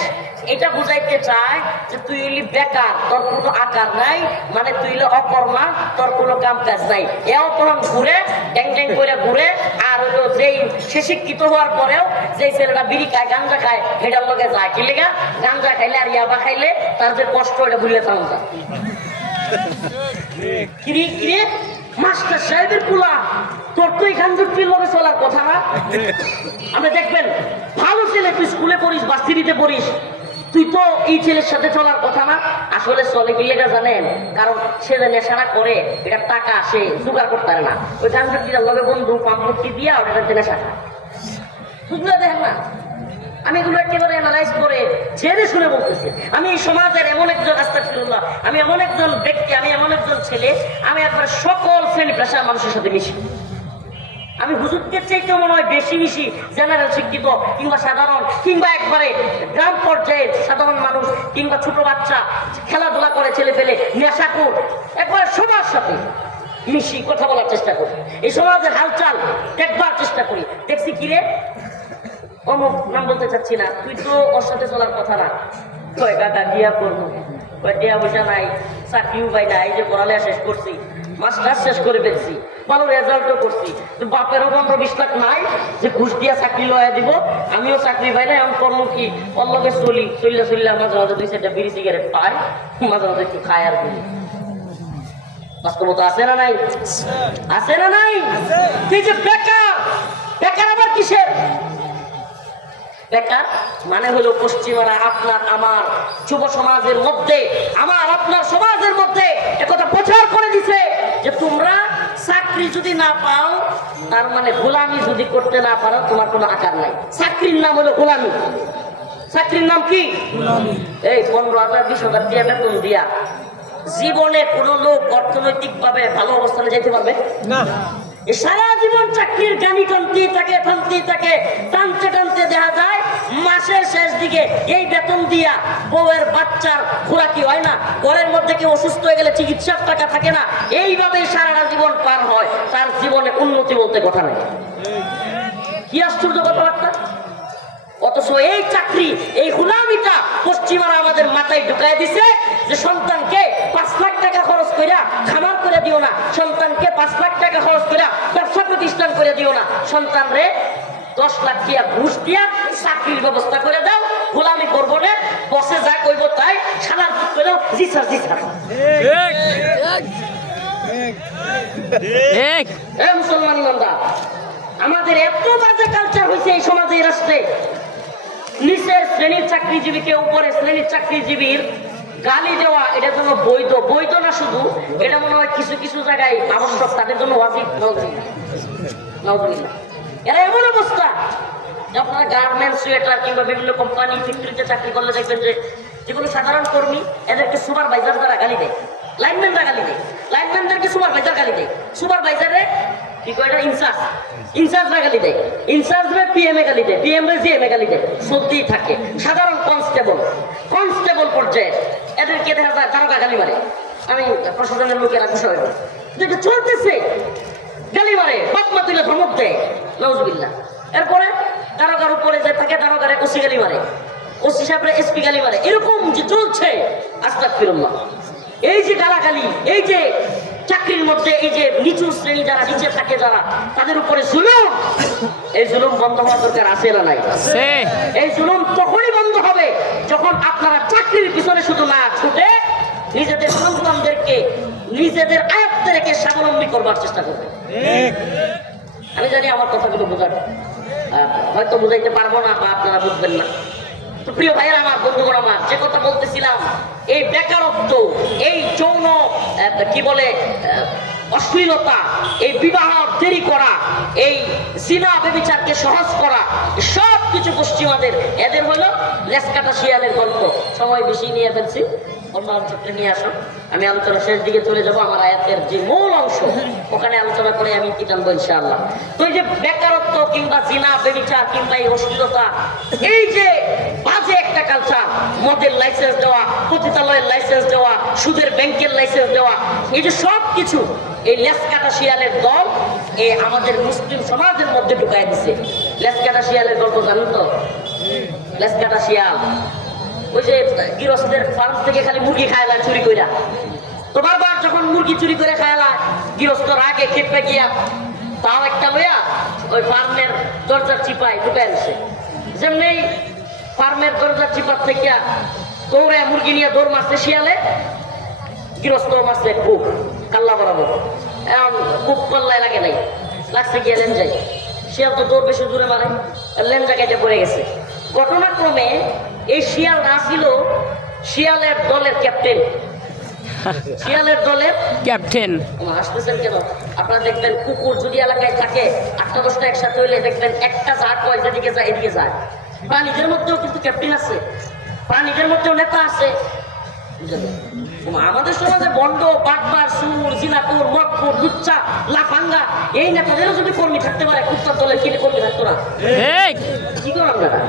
এটা বুঝাইতে চায় যে তুই হইলি বেকার, তোর কোনো আকার নাই, মানে তুই হইলে অকর্মা, তোর কোনো কাম কাজ নাই। এ অপরম ঘুরে ট্যাং ট্যাং করে ঘুরে, আর হইলো যেই সে শিক্ষিত হওয়ার পরেও যেই ছেলেটা বিড়ি খায়, গাঞ্জা খায়, সেটার লগে যায় কি লেগা? গাঞ্জা খাইলে আর ইয়াবা খাইলে তার যে কষ্ট এটা ভুলে থাকুন যায়। কিরে কিরে মাস্টার সাহেবের পোলা, তোর তো এখান থেকে লগে চলার কথা না? আমরা দেখবেন ভালো ছেলে, তুই স্কুলে পড়িস, ভার্সিটিতে পড়িস, তুই তো এই ছেলের সাথে চলার কথা না। আসলে চলে কি লেগা জানেন? কারণ সে যে নেশাটা করে, এটা টাকা সে জোগাড় করতে পারে না, ওই গান লগে বন্ধু পাম্পটি দিয়া ওটা নেশা খায়। বুঝলে দেখেন না, আমি এগুলো একেবারে অ্যানালাইজ করে জেনে শুনে বলতেছি। আমি এই সমাজের এমন একজন, আস্তাগফিরুল্লাহ, আমি এমন একজন ব্যক্তি, আমি এমন একজন ছেলে, আমি একবার সকল শ্রেণী পেশার মানুষের সাথে মিশি। আমি হুজুরদের চাইতে মনে হয় বেশি মিশি জেনারেল শিক্ষিত কিংবা সাধারণ, কিংবা একবারে গ্রাম পর্যায়ের সাধারণ মানুষ, কিংবা ছোট বাচ্চা খেলাধুলা করে ছেলে পেলে, নেশাখোর, একবারে সবার সাথে মিশি, কথা বলার চেষ্টা করি, এই সমাজের হালচাল দেখবার চেষ্টা করি। দেখছি কিরে অমুক, নাম বলতে চাচ্ছি না, তুই তো ওর সাথে চলার কথা না, কয় কাকা দিয়া করবো, কয় টিয়া পয়সা নাই, চাকরিও পাই না, এই যে পড়ালেখা শেষ করছি, মাস্টার শেষ করে ফেলছি, ভালো রেজাল্টও করছি, বাপেরও 15-20 লাখ নাই যে ঘুষ দিয়া চাকরি লয়া দিব, আমিও চাকরি পাই না, এমন কর্ম কি অল্লগে চলি, চললে মাঝে মাঝে 2-4টা বিড়ি সিগারেট পাই, মাঝে মাঝে একটু খাই আর বলি। বাস্তবতা আছে না নাই? আছে না নাই? তুই যে বেকার, বেকার আবার কিসের বেকার? মানে হলো পশ্চিমারা আপনার আমার যুব সমাজের মধ্যে, আমার আপনার সমাজের মধ্যে একথা প্রচার করে দিছে যে তোমরা চাকরি যদি না পাও, তার মানে গোলামি যদি করতে না পারো, তোমার কোনো আকার নাই। চাকরির নাম হলো গোলামি। চাকরির নাম কি? এই 15,000, 20,000 টাকা বেতন দিয়া জীবনে কোন লোক অর্থনৈতিক ভাবে ভালো অবস্থানে যেতে পারবে না। সারা জীবন চাকরির গানি টানতেই থাকে, টানতে টানতে দেখা যায় মাসের শেষ দিকে এই বেতন দিয়া বউয়ের বাচ্চার খোরাকি হয় না, ঘরের মধ্যে কেউ অসুস্থ হয়ে গেলে চিকিৎসার টাকা থাকে না, এইভাবে সারা জীবন পার হয়, তার জীবনে উন্নতি বলতে কথা নাই। কি আশ্চর্য কথাবার্তা! অথচ এই চাকরি, এই গোলামিটা পশ্চিমারা আমাদের মাথায় ঢুকাই দিছে যে সন্তানকে 5 লাখ টাকা খরচ করিয়া খামার করে দিও না, সন্তানকে 5 লাখ টাকা খরচ করিয়া ব্যবসা প্রতিষ্ঠান করে দিও না, সন্তান রে 10 লাখ দিয়া ঘুষ দিয়া চাকরির ব্যবস্থা করে দাও, গোলামি করবো না, বসে যা কইব তাই, সালার দুধ কইলেও জি স্যার জি স্যার। মুসলমান বান্দা, আমাদের এত বাজে কালচার হয়েছে এই সমাজে, এই রাষ্ট্রে, নিচের শ্রেণীর চাকরিজীবীকে উপরের শ্রেণীর চাকরিজীবীর গালি দেওয়া, এটা জন্য বৈধ, বৈধ না শুধু, এটা মনে হয় কিছু কিছু জায়গায় আবশ্যক, তাদের জন্য ওয়াজিব। নাউজুবিল্লাহ। এরা এমন অবস্থা, আপনারা গার্মেন্টস, সোয়েটার কিংবা বিভিন্ন কোম্পানি ফ্যাক্টরিতে চাকরি করলে দেখবেন যে যেগুলো সাধারণ কর্মী, এদেরকে সুপারভাইজার দ্বারা গালি দেয়। লাইনম্যানরা গালি দেয়, লাইনম্যানদেরকে সুপারভাইজার গালি দেয়, সুপারভাইজারে কি কয় এটা ইনচার্জরা গালি দেয়, ইনচার্জরা পিএমএ গালি দেয়, পিএমএ জিএমএ গালি দেয়, চলতেই থাকে। সাধারণ কনস্টেবল পর্যায়ে এদেরকে দেখা যায় দারোগা গালি মারে। আমি প্রশাসনের লোকেরা বিষয় এটা চলতেছে, গালি মারে, বাতমা তুলে ধমক দেয়, নাউজুবিল্লাহ। এরপরে দারোগার উপরে যে থাকে দারোগারে ওসি গালি মারে, ওসি সাহেবরা এসপি গালি মারে, এরকম যে চলছে। আস্তাগফিরুল্লাহ। এই যে গালাগালি, এই যে চাকরির মধ্যে এই যে নিচু শ্রেণী যারা নিচে থাকে যারা, তাদের উপরে জুলুম, এই জুলুম বন্ধ হওয়ার দরকার আছে না নাই? এই জুলুম তখনই বন্ধ হবে যখন আপনারা চাকরির পিছনে শুধু না ছুটে নিজেদের সন্তানদেরকে নিজেদের আয়ত্তে রেখে স্বাবলম্বী করবার চেষ্টা করবে। আমি জানি আমার কথাগুলো বোঝার হয়তো বুঝাইতে পারবো না বা আপনারা বুঝবেন না। তো প্রিয় ভাইয়ের আমার, বন্ধুগণ আমার, যে কথা বলতেছিলাম, এই বেকারত্ব, এই যৌন কি বলে অশ্লীলতা, এই বিবাহ দেরি করা, এই জিনা ব্যভিচারকে সহজ করা, সব কিছু পশ্চিমাদের, এদের হলো লেসকাটা শিয়ালের গল্প। সময় বেশি নিয়ে ফেলছি, অন্য অঞ্চলটা নিয়ে আসো। আমি আলোচনা শেষ দিকে চলে যাবো, আমার আয়াতের যে মূল অংশ ওখানে আলোচনা করে আমি কি জানবো ইনশাআল্লাহ। তো এই যে বেকারত্ব কিংবা জিনা ব্যভিচার কিংবা এই অশ্লীলতা, এই যে বাজে একটা কালচার, মদের লাইসেন্স দেওয়া, পতিতালয়ের লাইসেন্স দেওয়া, সুদের ব্যাংকের লাইসেন্স দেওয়া, এই যে সব কিছু এই লেসকাটা শিয়ালের দল এই আমাদের মুসলিম সমাজের মধ্যে ঢুকাই দিছে। লেসকাটা শিয়ালের গল্প জানেন তো? লেসকাটা শিয়াল ওই যে গৃহস্থদের ফার্ম থেকে খালি মুরগি খায়লা চুরি কইরা, তো বারবার যখন মুরগি চুরি করে খায়লা, গৃহস্থর আগে খেপে গিয়া তাও একটা লইয়া ওই ফার্মের দরজার চিপায় ঢুকাই দিছে। যেমনি ফার্মের দরজার চিপার থেকে দৌড়ে মুরগি নিয়ে দৌড় মারছে শিয়ালে, গৃহস্থ মারছে খুব কাল্লা বরাবর, এখন খুব কল্লায় লাগে নাই, লাগছে গিয়ে লেনজাই। শিয়াল তো দৌড় বেশি দূরে মারে, লেনজা কেটে পড়ে গেছে। ঘটনাক্রমে এই শিয়াল না ছিল শিয়ালের দলের ক্যাপ্টেন, শিয়ালের দলের ক্যাপ্টেন। হাসতেছেন কেন? আপনারা দেখবেন কুকুর যদি এলাকায় থাকে 8-10টা একসাথে হইলে দেখবেন একটা ঝাঁক হয়, যেদিকে যায় এদিকে যায়। প্রাণীদের মধ্যেও কিন্তু ক্যাপ্টেন আছে, প্রাণীদের মধ্যেও নেতা আছে। আমাদের সমাজে বন্ড, বাটবার, সুর, জিনাপুর, মদপুর, লুচ্চা, লাফাঙ্গা, এই নেতাদেরও যদি কর্মী থাকতে পারে, কুত্তার দলের কি কর্মী থাকতো না? কি করেন আপনারা?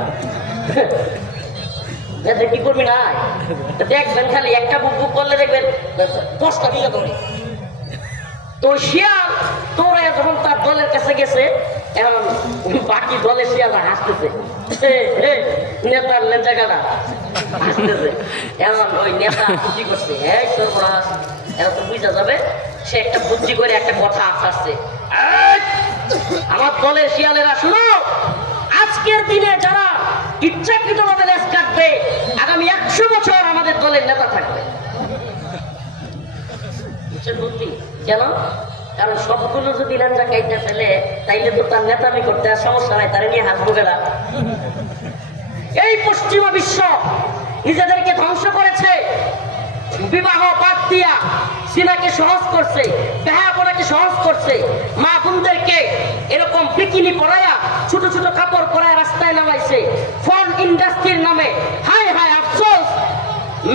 কি করবি না? দেখবেন খালি একটা বুক বুক করলে দেখবেন 10টা বিঘা ধরে। তো শিয়াল তোরা যখন তার দলের কাছে গেছে, এখন বাকি দলের শিয়ালরা হাসতেছে, নেতার লেজাগাড়া হাসতেছে। এখন ওই নেতা বুদ্ধি করছে, হ্যাঁ সর্বনাশ, এখন তো বুঝা যাবে। সে একটা বুদ্ধি করে একটা কথা আসছে, আমার দলের শিয়ালেরা শুনো, আজকের দিনে যারা ইচ্ছাকৃতভাবে লেজ কাটবে, আগামী 100 বছর আমাদের দলের নেতা থাকবে। কেন? কারণ সবগুলো যদি লেঞ্জা কাইতে ফেলে, তাইলে তো তার নেতামি করতে আর সমস্যা নাই, তারা নিয়ে হাসবো গেলা। এই পশ্চিমা বিশ্ব নিজেদেরকে ধ্বংস করেছে, বিবাহ বাদ দিয়া সিনাকে সহজ করছে, বেহাপনাকে সহজ করছে, মা বোনদেরকে এরকম বিকিনি পরায়া ছোট ছোট কাপড় পরায় রাস্তায় নামাইছে। ফোন ইন্ডাস্ট্রির নামে হায় হায় আফসোস,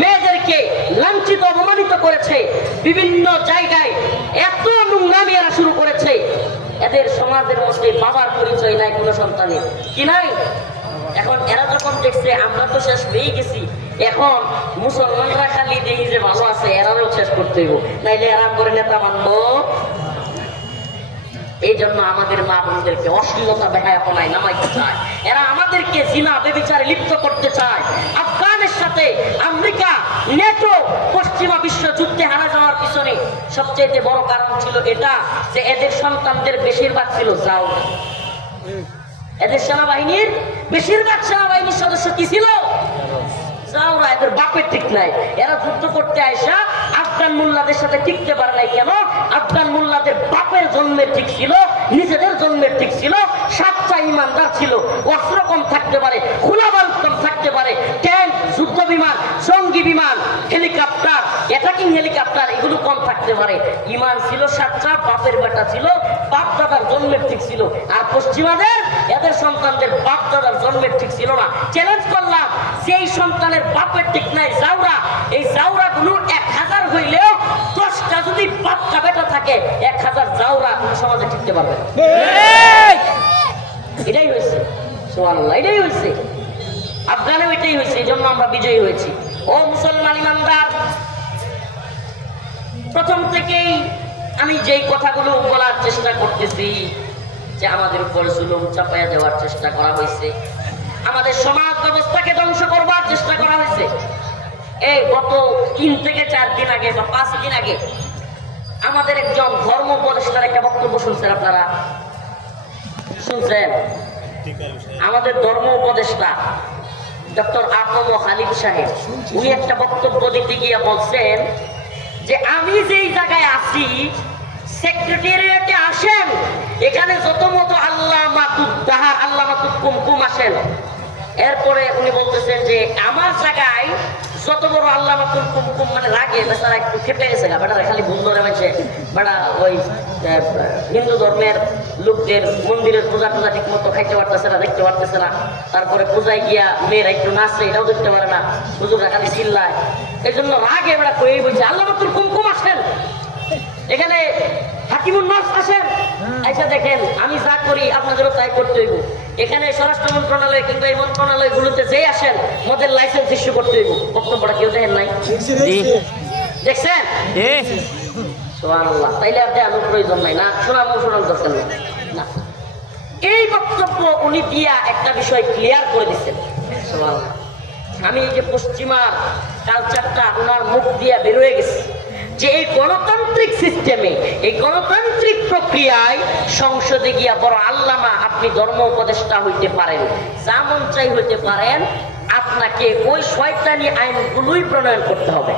মেয়েদেরকে লাঞ্ছিত অপমানিত করেছে, বিভিন্ন জায়গায় এত নোংরামি এরা শুরু করেছে। এদের সমাজের মধ্যে বাবার পরিচয় নাই কোনো সন্তানের, কি নাই? এখন এরা যখন দেখছে আমরা তো শেষ হয়ে গেছি, এখন মুসলমানরা খালি দেখি যে ভালো আছে, এরাও শেষ করতে হইব, নাইলে এরা করে নেতা মানবো। এই জন্য আমাদের মা বোনদেরকে অশ্লীলতা বেহায়াপনায় নামাইতে চায়, এরা আমাদেরকে জিনা ব্যভিচারে লিপ্ত করতে চায়। আফগানের সাথে আমেরিকা, নেটো, পশ্চিমা বিশ্ব যুদ্ধে হারা যাওয়ার পিছনে সবচেয়ে বড় কারণ ছিল এটা যে এদের সন্তানদের বেশিরভাগ ছিল জাউরা। এদের সেনাবাহিনীর বেশিরভাগ সেনাবাহিনীর সদস্য কি ছিল? জাউরা। এদের বাপের ঠিক নাই। এরা যুদ্ধ করতে আইসা আফগান মোল্লাদের সাথে টিকতে পারে নাই। কেন? আফগান মোল্লাদের বাপের জন্মের ঠিক ছিল, নিজেদের জন্মের ঠিক ছিল, সাচ্চা ইমানদার ছিল। অস্ত্র কম থাকতে পারে, খোলাবাল কম থাকতে পারে, ট্যাঙ্ক, যুদ্ধ বিমান, জঙ্গি বিমান, হেলিকপ্টার, অ্যাটাকিং হেলিকপ্টার এগুলো কম থাকতে পারে। ইমান ছিল সাচ্চা, বাপের বেটা ছিল, বাপ দাদার জন্মের ঠিক ছিল। আর পশ্চিমাদের এদের সন্তানদের বাপ দাদার জন্মের ঠিক ছিল না। চ্যালেঞ্জ করলাম, সেই সন্তানের বাপের ঠিক নাই জাউরা, এই জাউরা গুলো 1000 হইলেও থাকে 1000 জাউরা সমাজে টিকতে পারবে না। এটাই হয়েছে, সুবহানাল্লাহ, এটাই হয়েছে। আফগানেও এটাই হয়েছে, এই জন্য আমরা বিজয়ী হয়েছি। ও মুসলমান ইমানদার, প্রথম থেকেই আমি যেই কথাগুলো বলার চেষ্টা করতেছি যে আমাদের উপর জুলুম চাপাইয়া দেওয়ার চেষ্টা করা হয়েছে, আমাদের সমাজ ব্যবস্থাকে ধ্বংস করবার চেষ্টা করা হয়েছে। এই গত 3 থেকে 4 দিন আগে বা 5 দিন আগে আমাদের একজন ধর্ম উপদেষ্টার একটা বক্তব্য শুনছেন, আপনারা শুনছেন? আমাদের ধর্ম উপদেষ্টা ডক্টর আহমদ খালিদ সাহেব উনি একটা বক্তব্য দিতে গিয়ে বলছেন যে আমি যেই জায়গায় আছি, সেক্রেটারিয়েটে আসেন, এখানে যত মতো আল্লাহ মাতুদ তাহার আল্লাহ মাতুদ কুমকুম আসেন। এরপরে উনি বলতেছেন যে আমার জায়গায় যত বড় আল্লাহ মাতুদ কুমকুম, মানে রাগে বেচারা একটু খেপে গেছে গা, বেটা খালি ভুল ধরে মানছে, বেটা ওই হিন্দু ধর্মের লোকদের মন্দিরের পূজা টুজা ঠিক মতো খাইতে পারতেছে না, দেখতে পারতেছে না। তারপরে পূজায় গিয়া মেয়েরা একটু নাচে, এটাও দেখতে পারে না, হুজুররা খালি চিল্লায়। এই জন্য রাগে বেটা কয়েই বলছে আল্লাহ মাতুদ কুমকুম আসেন, এখানে হাকিমুন নাস আসেন, আইসা দেখেন আমি যা করি আপনাদেরও তাই করতে হইব। এখানে স্বরাষ্ট্র মন্ত্রণালয় কিংবা এই মন্ত্রণালয়গুলোতে যেই আসেন মদের লাইসেন্স ইস্যু করতে হইব। বক্তব্যটা কেউ দেখেন নাই? দেখছেন? সুবহানাল্লাহ। তাইলে আপনি আমার প্রয়োজন নাই না, শোনার দরকার নেই না। এই বক্তব্য উনি দিয়া একটা বিষয় ক্লিয়ার করে দিচ্ছেন। সুবহানাল্লাহ। আমি এই যে পশ্চিমার কালচারটা ওনার মুখ দিয়া বেরোয় গেছে যে এই গণতান্ত্রিক সিস্টেমে, এই গণতান্ত্রিক প্রক্রিয়ায় সংসদে গিয়া বড় আল্লামা আপনি ধর্ম উপদেষ্টা হইতে পারেন, যা মন চাই হইতে পারেন, আপনাকে ওই শয়তানি আইনগুলোই প্রণয়ন করতে হবে।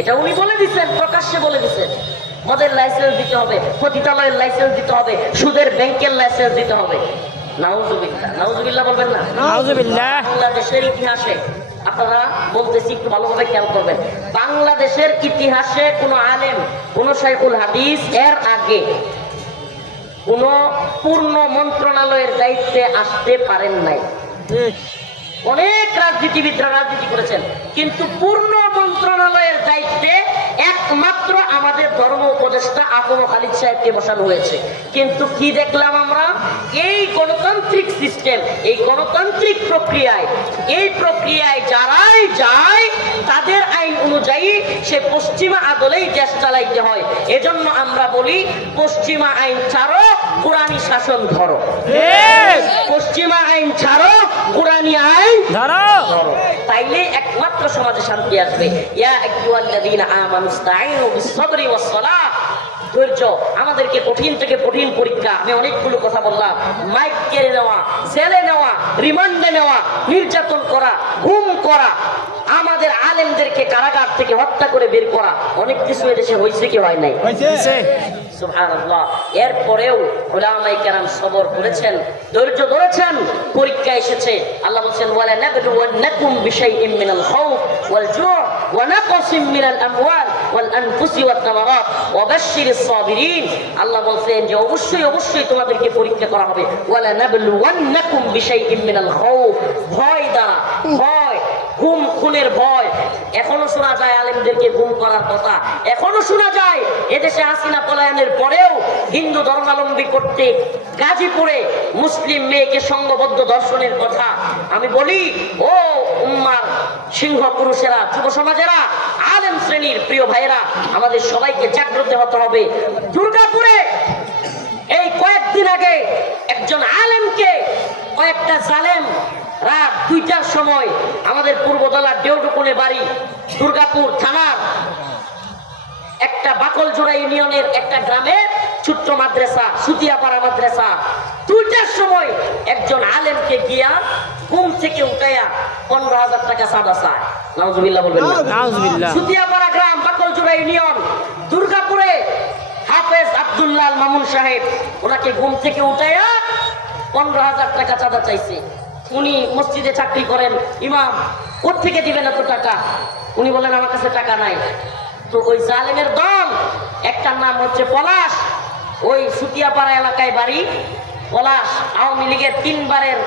এটা উনি বলে দিচ্ছেন, প্রকাশ্যে বলে দিচ্ছেন। মদের লাইসেন্স দিতে হবে, পতিতালয়ের লাইসেন্স দিতে হবে, সুদের ব্যাংকের লাইসেন্স দিতে হবে। নাউজুবিল্লাহ, নাউজুবিল্লাহ বলবেন না? নাউজুবিল্লাহ। বাংলাদেশের ইতিহাসে আপনারা বলতেছি, একটু ভালোভাবে খেয়াল করবেন, বাংলাদেশের ইতিহাসে কোন আলেম, কোন শাইখুল হাদিস এর আগে কোন পূর্ণ মন্ত্রণালয়ের দায়িত্বে আসতে পারেন নাই। অনেক রাজনীতিবিদরা রাজনীতি করেছেন, কিন্তু পূর্ণ মন্ত্রণালয়ের দায়িত্বে একমাত্র আমাদের ধর্ম উপদেষ্টা আহমদ খালিদ সাহেবকে বসানো হয়েছে। কিন্তু কি দেখলাম আমরা? এই গণতান্ত্রিক সিস্টেম, এই গণতান্ত্রিক প্রক্রিয়ায়, এই প্রক্রিয়ায় যারাই যায় তাদের আইন অনুযায়ী সে পশ্চিমা আদলেই দেশ চালাইতে হয়। এজন্য আমরা বলি পশ্চিমা আইন ছাড়ো, কোরআনী শাসন ধরো। পশ্চিমা আইন ছাড়ো, কোরআনী আইন ধরো, তাইলে একমাত্র সমাজে শান্তি আসবে। ইয়া আইয়ুহাল্লাযীনা আমানুস্তাঈনু বিস-সাবরি ওয়াস-সালাহ। ধৈর্য, আমাদেরকে কঠিন থেকে কঠিন পরীক্ষা। আমি অনেকগুলো কথা বললাম, মাইক কেড়ে নেওয়া, জেলে নেওয়া, রিমান্ডে নেওয়া, নির্যাতন করা, গুম করা, আমাদের আলেমদেরকে কারাগার থেকে হত্যা করে বের করা, অনেক কিছু এদেশে হয়েছে কি হয় নাই? সুবহানাল্লাহ। এরপরেও উলামায়ে কেরাম সবর করেছেন, ধৈর্য ধরেছেন, পরীক্ষা এসেছে। আল্লাহ বলেন ওয়ালা নাবলুওয়ান্নাকুম বিশাইইম মিনাল খাউফ ওয়াল জু' ওয়া নাকসিম মিনাল আমওয়াল ওয়াল আনফুসি ওয়াত তামারাত ওয়া বাশশিরিস সাবিরিন। আল্লাহ বলেন যে অবশ্যই অবশ্যই তোমাদেরকে পরীক্ষা করা হবে। ওয়ালা নাবলুওয়ান্নাকুম বিশাইইম মিনাল খাউফ, ভয় দ্বারা, ভয়, গুম খুনের ভয়। এখনো শোনা যায় আলেমদেরকে গুম করার কথা, এখনো শোনা যায় এদেশে হাসিনা পলায়নের পরেও হিন্দু ধর্মাবলম্বী করতে গাজীপুরে মুসলিম মেয়েকে সংঘবদ্ধ দর্শনের কথা। আমি বলি, ও উম্মার সিংহ পুরুষেরা, যুব সমাজেরা, আলেম শ্রেণীর প্রিয় ভাইয়েরা, আমাদের সবাইকে জাগ্রত হতে হবে। দুর্গাপুরে এই কয়েকদিন আগে একজন আলেমকে কয়েকটা জালেম রাত 2টার সময় আমাদের পূর্বতলার দেউডুকুনে বাড়ি, দুর্গাপুর থানার একটা বাকলজোড়া ইউনিয়নের একটা গ্রামের ছোট্ট মাদ্রাসা, সুতিয়াপাড়া মাদ্রাসা, 2টার সময় একজন আলেমকে গিয়া ঘুম থেকে উঠাইয়া 15,000 টাকা চাঁদা চায়। নাউজুবিল্লাহ বলবেন না? নাউজুবিল্লাহ। সুতিয়াপাড়া গ্রাম, বাকলজোড়া ইউনিয়ন, দুর্গাপুরে হাফেজ আব্দুল্লাহ মামুন সাহেব, ওনাকে ঘুম থেকে উঠাইয়া 15,000 টাকা চাঁদা চাইছে। উনি মসজিদে চাকরি করেন, ইমাম, কোত্থেকে দিবেন এত টাকা? উনি বলেন আমার কাছে টাকা নাই। তো ওই জালেমের দল, একটার নাম হচ্ছে পলাশ, ওই সুতিয়াপাড়া এলাকায় বাড়ি। পলাশ আওয়ামী লীগের 3 বারের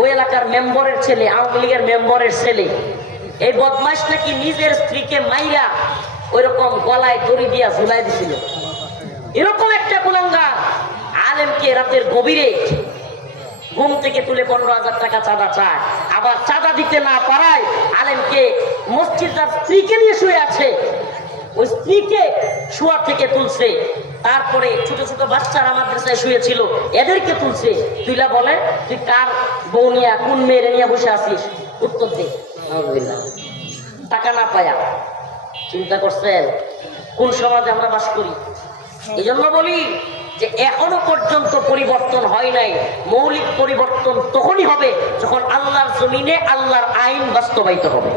ওই এলাকার মেম্বরের ছেলে, আওয়ামী লীগের মেম্বরের ছেলে। এই বদমাইশ নাকি নিজের স্ত্রীকে মাইরা ওইরকম গলায় দড়ি দিয়া ঝুলাই দিছিল। এরকম একটা কুলাঙ্গার আলেমকে রাতের গভীরে ঘুম থেকে তুলে 15,000 টাকা চাঁদা চায়, আবার চাঁদা দিতে না পারায় আলেমকে মসজিদ তার স্ত্রীকে নিয়ে শুয়ে আছে, ওই স্ত্রীকে শুয়া থেকে তুলছে। তারপরে ছোট ছোট বাচ্চারা মাদ্রাসায় শুয়েছিল, এদেরকে তুলছে। তুইলা বলে তুই কার বউ নিয়ে কোন মেয়েরে নিয়ে বসে আছিস, উত্তর দে। টাকা না পায়া চিন্তা করছেন কোন সমাজে আমরা বাস করি। এই জন্য বলি যে এখনো পর্যন্ত পরিবর্তন হয় নাই। মৌলিক পরিবর্তন তখনই হবে যখন আল্লাহর জমিনে আল্লাহর আইন বাস্তবায়িত হবে।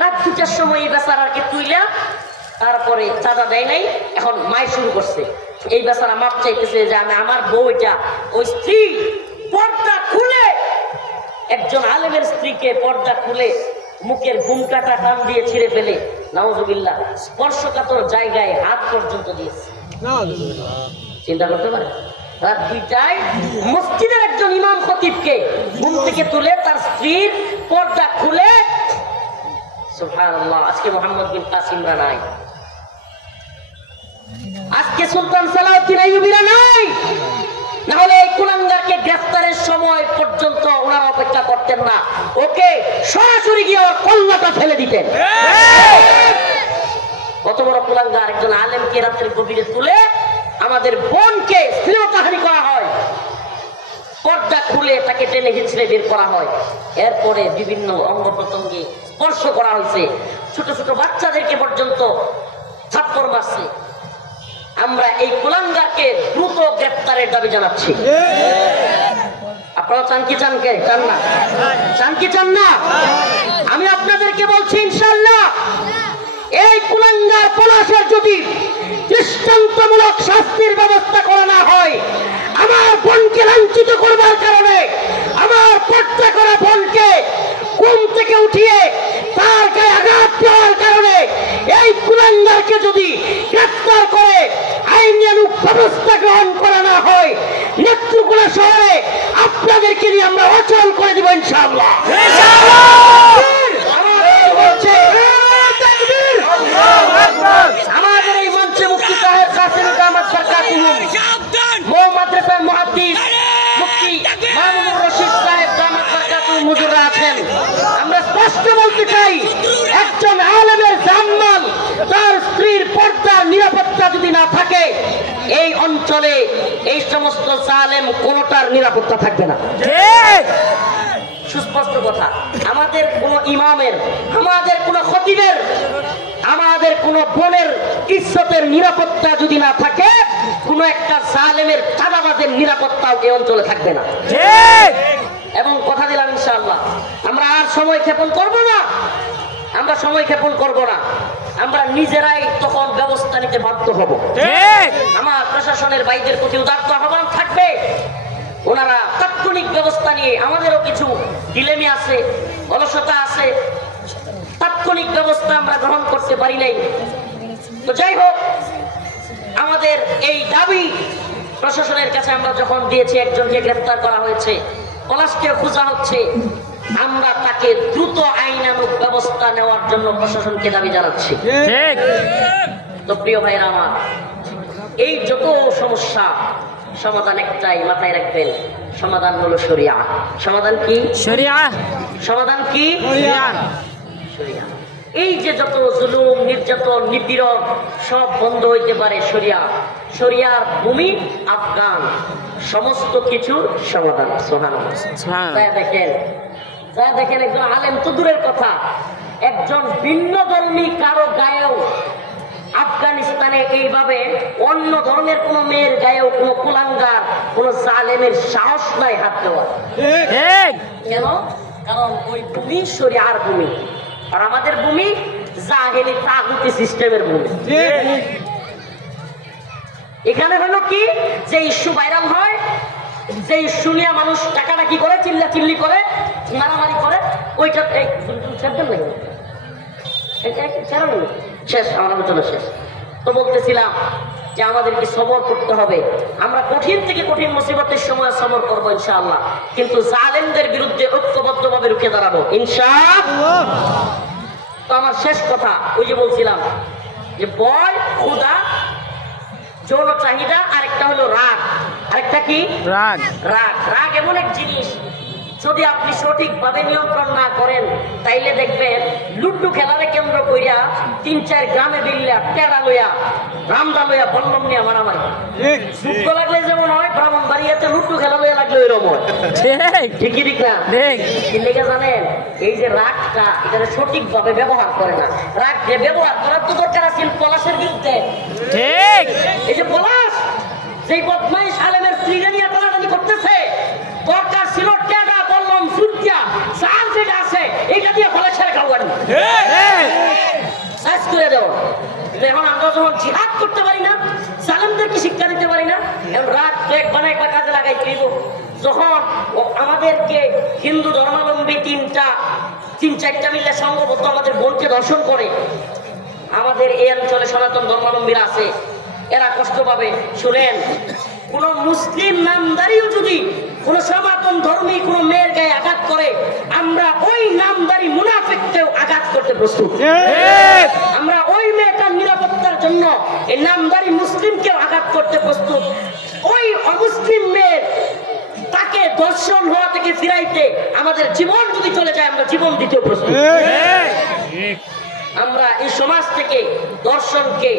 রাত 2টার সময় এই বেচারাকে তুইলা তারপরে চাঁদা দেয় নাই, এখন মাই শুরু করছে। এই বেচারা মাপ চাইতেছে যে আমি আমার বউ, এটা ওই স্ত্রী পর্দা খুলে, একজন আলেমের স্ত্রীকে পর্দা খুলে মুখের ঘুমটাটা টান দিয়ে ছিঁড়ে ফেলে, নাউজুবিল্লাহ, স্পর্শকাতর জায়গায় হাত পর্যন্ত দিয়েছে। চিন্তা করতে পারে? রাত 2টায় মসজিদের একজন ইমাম খতিবকে ঘুম থেকে তুলে তার স্ত্রীর পর্দা খুলে, সুবহানাল্লাহ। আজকে মোহাম্মদ বিন কাসিমরা নাই, আজকে সুলতান সালাউদ্দিন আইয়ুবীরা নাই, না হলে এই কুলাঙ্গারকে গ্রেফতারের সময় পর্যন্ত ওনারা অপেক্ষা করতেন না, ওকে সরাসরি গিয়ে কল্লাটা ফেলে দিতেন। কত বড় কুলাঙ্গার! একজন আলেমকে রাতের গভীরে তুলে আমাদের বোনকে শ্লীলতাহানি করা হয়, পর্দা খুলে তাকে টেনে হিঁচড়ে বের করা হয়, এরপরে বিভিন্ন অঙ্গ প্রত্যঙ্গে স্পর্শ করা হয়েছে, ছোট ছোট বাচ্চাদেরকে পর্যন্ত থাপ্পড় মারছে। আমরা এই কুলাঙ্গারকে দ্রুত গ্রেফতারের দাবি জানাচ্ছি। আপনারা চান কি চান? কে চান না? চান কি চান না? আমি আপনাদেরকে বলছি ইনশাআল্লাহ এই কুলাঙ্গার পলাশের যদি দৃষ্টান্তমূলক শাস্তির ব্যবস্থা করা না হয়, আমার বোনকে লাঞ্ছিত করবার কারণে, আমার পর্দা করা বোনকে ঘুম থেকে উঠিয়ে তার গায়ে আঘাত দেওয়ার কারণে এই কুলাঙ্গারকে যদি গ্রেফতার করে আইনানুগ ব্যবস্থা গ্রহণ করা না হয়, নেত্রকোনা শহরে আপনাদেরকে নিয়ে আমরা অচল করে দেব ইনশাআল্লাহ। আমাদের এই মঞ্চে মুফতি সাহেব কাসেম কামাত বরকাতুহুম, মৌ মাদ্রাসার মুহাদ্দিস মুফতি মামুনুর রশিদ সাহেব কামাত বরকাতুহুম হুজুররা আছেন। আমরা স্পষ্ট বলতে চাই, একজন আলেমের জানমাল, তার স্ত্রীর পর্দার নিরাপত্তা যদি না থাকে, এই অঞ্চলে এই সমস্ত জালেম কোনটার নিরাপত্তা থাকবে না। সুস্পষ্ট কথা। আমাদের কোন ইমামের, আমাদের কোন খতিবের, আমাদের কোন বোনের ইজ্জতের নিরাপত্তা যদি না থাকে, কোন একটা জালেমের চাঁদাবাজের নিরাপত্তাও এই অঞ্চলে থাকবে না। এবং কথা দিলাম ইনশাআল্লাহ আমরা আর সময় ক্ষেপণ করব না, আমরা সময় ক্ষেপণ করব না, আমরা নিজেরাই তখন ব্যবস্থা নিতে বাধ্য হব। আমার প্রশাসনের ভাইদের প্রতি উদাত্ত আহ্বান থাকবে, ওনারা তাৎক্ষণিক ব্যবস্থা নিয়ে, আমাদেরও কিছু ডিলেমি আছে, অলসতা আছে, তাৎক্ষণিক ব্যবস্থা আমরা গ্রহণ করতে পারি নাই। তো যাই হোক, আমাদের এই দাবি প্রশাসনের কাছে আমরা যখন দিয়েছি, একজনকে গ্রেফতার করা হয়েছে, পলাশকে খোঁজা হচ্ছে, আমরা তাকে দ্রুত আইনানুগ ব্যবস্থা নেওয়ার জন্য প্রশাসনকে দাবি জানাচ্ছি। তো প্রিয় ভাইরা আমার, এই যত সমস্যা সমাধান একটাই, মাথায় রাখবেন, সমাধান হলো শরিয়া। সমাধান কি? শরিয়া। সমাধান কি? শরিয়া। শরিয়া। এই যে যত জুলুম, নির্যাতন, নিপীড়ন সব বন্ধ হইতে পারে শরিয়া। শরিয়ার ভূমি আফগান, সমস্ত কিছুর সমাধান। সুবহানাল্লাহ। দেখেন একজন আলেম তো দূরের কথা, একজন ভিন্ন ধর্মী কারো গায়েও আফগানিস্তানে এইভাবে অন্য ধরনের কোন মেয়ের গায়েও কোন কুলাঙ্গার, কোন জালেমের সাহস নাই হাত দেওয়া। কেন? কারণ ওই ভূমি শরিয়ার ভূমি, আর আমাদের ভূমি জাহেলি তাগুতি সিস্টেমের ভূমি। এখানে হলো কি, যে ইস্যু ভাইরাল হয়, যে ইস্যু নিয়ে মানুষ টাকাটাকি করে, চিল্লা চিল্লি করে, মারামারি করে, ওইটা শেষ, আমার আলোচনা শেষ। তো বলতেছিলাম যে আমাদেরকে সবর করতে হবে, আমরা কঠিন থেকে কঠিন মুসিবতের সময় সবর করবো ইনশাআল্লাহ, কিন্তু জালেমদের বিরুদ্ধে ঐক্যবদ্ধভাবে রুখে দাঁড়াবো ইনশাআল্লাহ। তো আমার শেষ কথা ওই যে বলছিলাম যে ভয়, ক্ষুধা, যৌন চাহিদা, আরেকটা হলো রাগ। আরেকটা কি? রাগ। রাগ। রাগ এমন এক জিনিস, যদি আপনি সঠিকভাবে নিয়ন্ত্রণ না করেন তাইলে দেখবেন লুড্ডু খেলারে কেন্দ্র কইরা 3-4 গ্রামে বিল্লা টেড়া লইয়া রামদা লইয়া বল্লম নিয়ে মারামারি। যুদ্ধ লাগলে যেমন হয়, ব্রাহ্মণবাড়িয়াতে লুড্ডু খেলা লইয়া লাগলে এরকম হয়। ঠিকই ঠিক না? কি লেগে জানেন? এই যে রাগটা, এটা সঠিকভাবে ব্যবহার করে না। রাগ যে ব্যবহার করার তো দরকার আছে পলাশের বিরুদ্ধে। ঠিক। এই যে পলাশ, যেই বদমাইশ আলেমের স্ত্রীকে নিয়ে টানাটানি করতেছে, দরকার ছিল টেডা বললাম সুরতিয়া চাল যেটা আছে এইটা দিয়ে ফলে ছেড়ে খাওয়ানি, শেষ করে দেও। এখন আমরা যখন জিহাদ করতে পারি না, জালেমদেরকে শিক্ষা দিতে পারি না, রাগ এক বানায় একটা কাজে লাগাই দিব। যখন আমাদেরকে হিন্দু ধর্মাবলম্বী 3-4টা মিলে সংঘবদ্ধ আমাদের বোনকে দর্শন করে, আমাদের এই অঞ্চলে সনাতন ধর্মাবলম্বীরা আছে, এরা কষ্ট পাবে। শুনেন, কোন মুসলিম নামদারিও যদি কোন সনাতন ধর্মী কোন মেয়ের গায়ে আঘাত করে, আমরা ওই নামদারি মুনাফিককেও আঘাত করতে প্রস্তুত। আমরা ওই মেয়েটার নিরাপত্তার জন্য এই নামদারি মুসলিমকেও আঘাত করতে প্রস্তুত। ওই অমুসলিম মেয়ের তাকে দর্শন হওয়া থেকে ফিরাইতে আমাদের জীবন যদি চলে যায়, আমরা জীবন দিতেও প্রস্তুত। আমরা এই সমাজ থেকে দর্শনকে,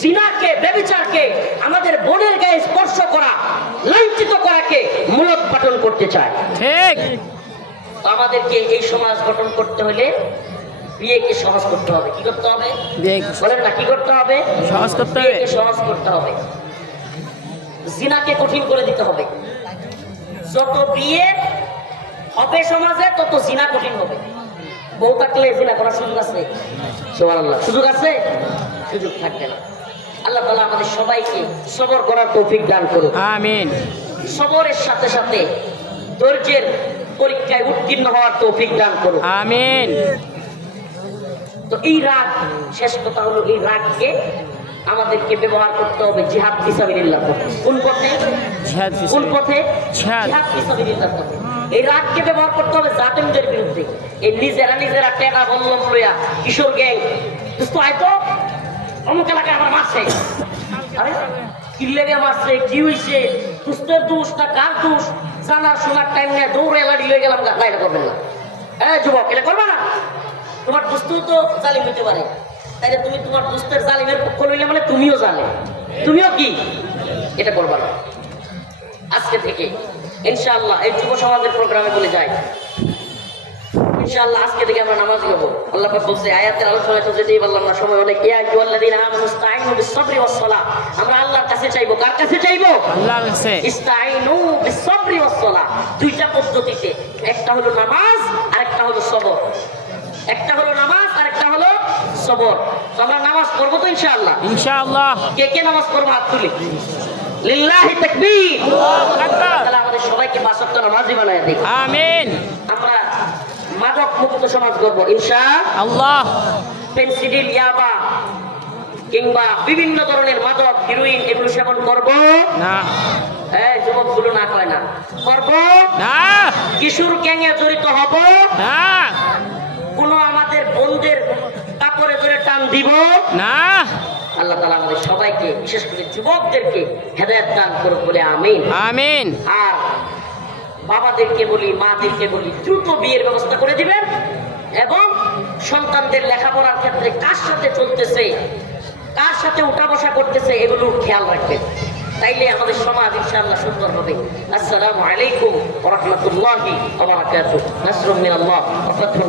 জিনাকে, ব্যভিচারকে, আমাদের বোনের গায়ে স্পর্শ করা, লাঞ্ছিত করাকে মূলোৎপাটন করতে চায়। ঠিক। আমাদেরকে এই সমাজ গঠন করতে হলে বিয়েকে সহজ করতে হবে। কি করতে হবে? বলেন না, কি করতে হবে? সহজ করতে হবে। বিয়েকে সহজ করতে হবে। জিনাকে কঠিন করে দিতে হবে। যত বিয়ে হবে সমাজে, তত জিনা কঠিন হবে। বউ থাকলে জিনা করার সুযোগ আছে? সুবহানাল্লাহ, সুযোগ আছে? সুযোগ থাকবে না। আল্লাহ তাআলা আমাদের সবাইকে সবর করার তৌফিক দান করুন। আমিন। সবরের সাথে সাথে ধৈর্যের পরীক্ষায় উত্তীর্ণ হওয়ার তৌফিক দান করুন। আমিন। তো এই রাগ, শেষ কথা হলো এই রাগকে আমাদেরকে ব্যবহার করতে হবে জিহাদ ফিসাবিলিল্লাহ পথে। কোন পথে? জিহাদ কোন পথে? জিহাদ। জিহাদ ফিসাবিলিল্লাহ পথে। এই রাগকে ব্যবহার করতে হবে জালেমদের বিরুদ্ধে। এই নিজেরা টেকা বল্লম লইয়া কিশোর গ্যাং দোস্ত হয়তো অমুক এলাকায় আমার মারছে, আরে কি লেগে মারছে, কি হইছে, দুষ্টের দোষ না কার দোষ, জানার শোনার টাইম নিয়ে দৌড়ে লাড়ি লয়ে গেলাম। না, এটা করবেন না। যুবক, এটা করবে না। তোমার দোস্ত তো জালিম হইতে পারে, তাইলে তুমি তোমার দোস্তের জালিমের পক্ষ লইলে মানে তুমিও জালে, তুমিও কি এটা করবা না। আজকে থেকে ইনশাআল্লাহ এই যুব সমাজের প্রোগ্রামে বলে যায়, ইনশাআল্লাহ আজকে থেকে আমরা নামাজ পড়ব। আল্লাহ পাক বলছে, আয়াতের আলোচনায় তো যেতেই বললাম না, সময় অনেক। ইয়া আইয়ুহাল্লাযীনা আমানু ইসতাঈনু বিস-সাবরি ওয়াস-সালাহ। আমরা আল্লাহর কাছে চাইবো। কার কাছে চাইবো? আল্লাহর কাছে। ইসতাঈনু বিস-সাবরি ওয়াস-সালাহ। দুইটা পদ্ধতিতে, একটা হলো নামাজ আর একটা হলো সবর। একটা হলো নামাজ আর একটা হলো সবর। তো আমরা নামাজ পড়বো তো ইনশাআল্লাহ? ইনশাআল্লাহ। কে কে নামাজ পড়বো হাত তুলে? লিল্লাহি তাকবীর, আল্লাহু আকবার। তাহলে আমাদের সবাইকে 5 ওয়াক্ত নামাজি বানায় দিন। আমিন। আমরা মাদক মুক্ত সমাজ করব ইনশাআল্লাহ। পেন্সিডিল, ইয়াবা কিংবা বিভিন্ন ধরনের মাদক, হিরোইন এগুলো সেবন করব না। যুবকগুলো না কয় না, করব না। কিশোর গ্যাংয়ে জড়িত হব না। কোন আমাদের বন্ধুদের কাপড়ে ধরে টান দিব না। আল্লাহ তাআলা আমাদের সবাইকে, বিশেষ করে যুবকদেরকে হেদায়েত দান করুন বলে আমিন। আমিন। আর বাবাদেরকে বলি, মাদেরকে বলি, দ্রুত বিয়ের ব্যবস্থা করে দিবেন এবং সন্তানদের লেখাপড়ার ক্ষেত্রে কার সাথে চলতেছে, কার সাথে উঠা বসা করতেছে, এগুলো খেয়াল রাখবেন। তাইলে আমাদের সমাজ ইনশাআল্লাহ সুন্দর হবে। আসসালামু আলাইকুম ওয়া রাহমাতুল্লাহি ওয়া বারাকাতুহু। নাসরুম মিনাল্লাহ ওয়া ফাতহুন।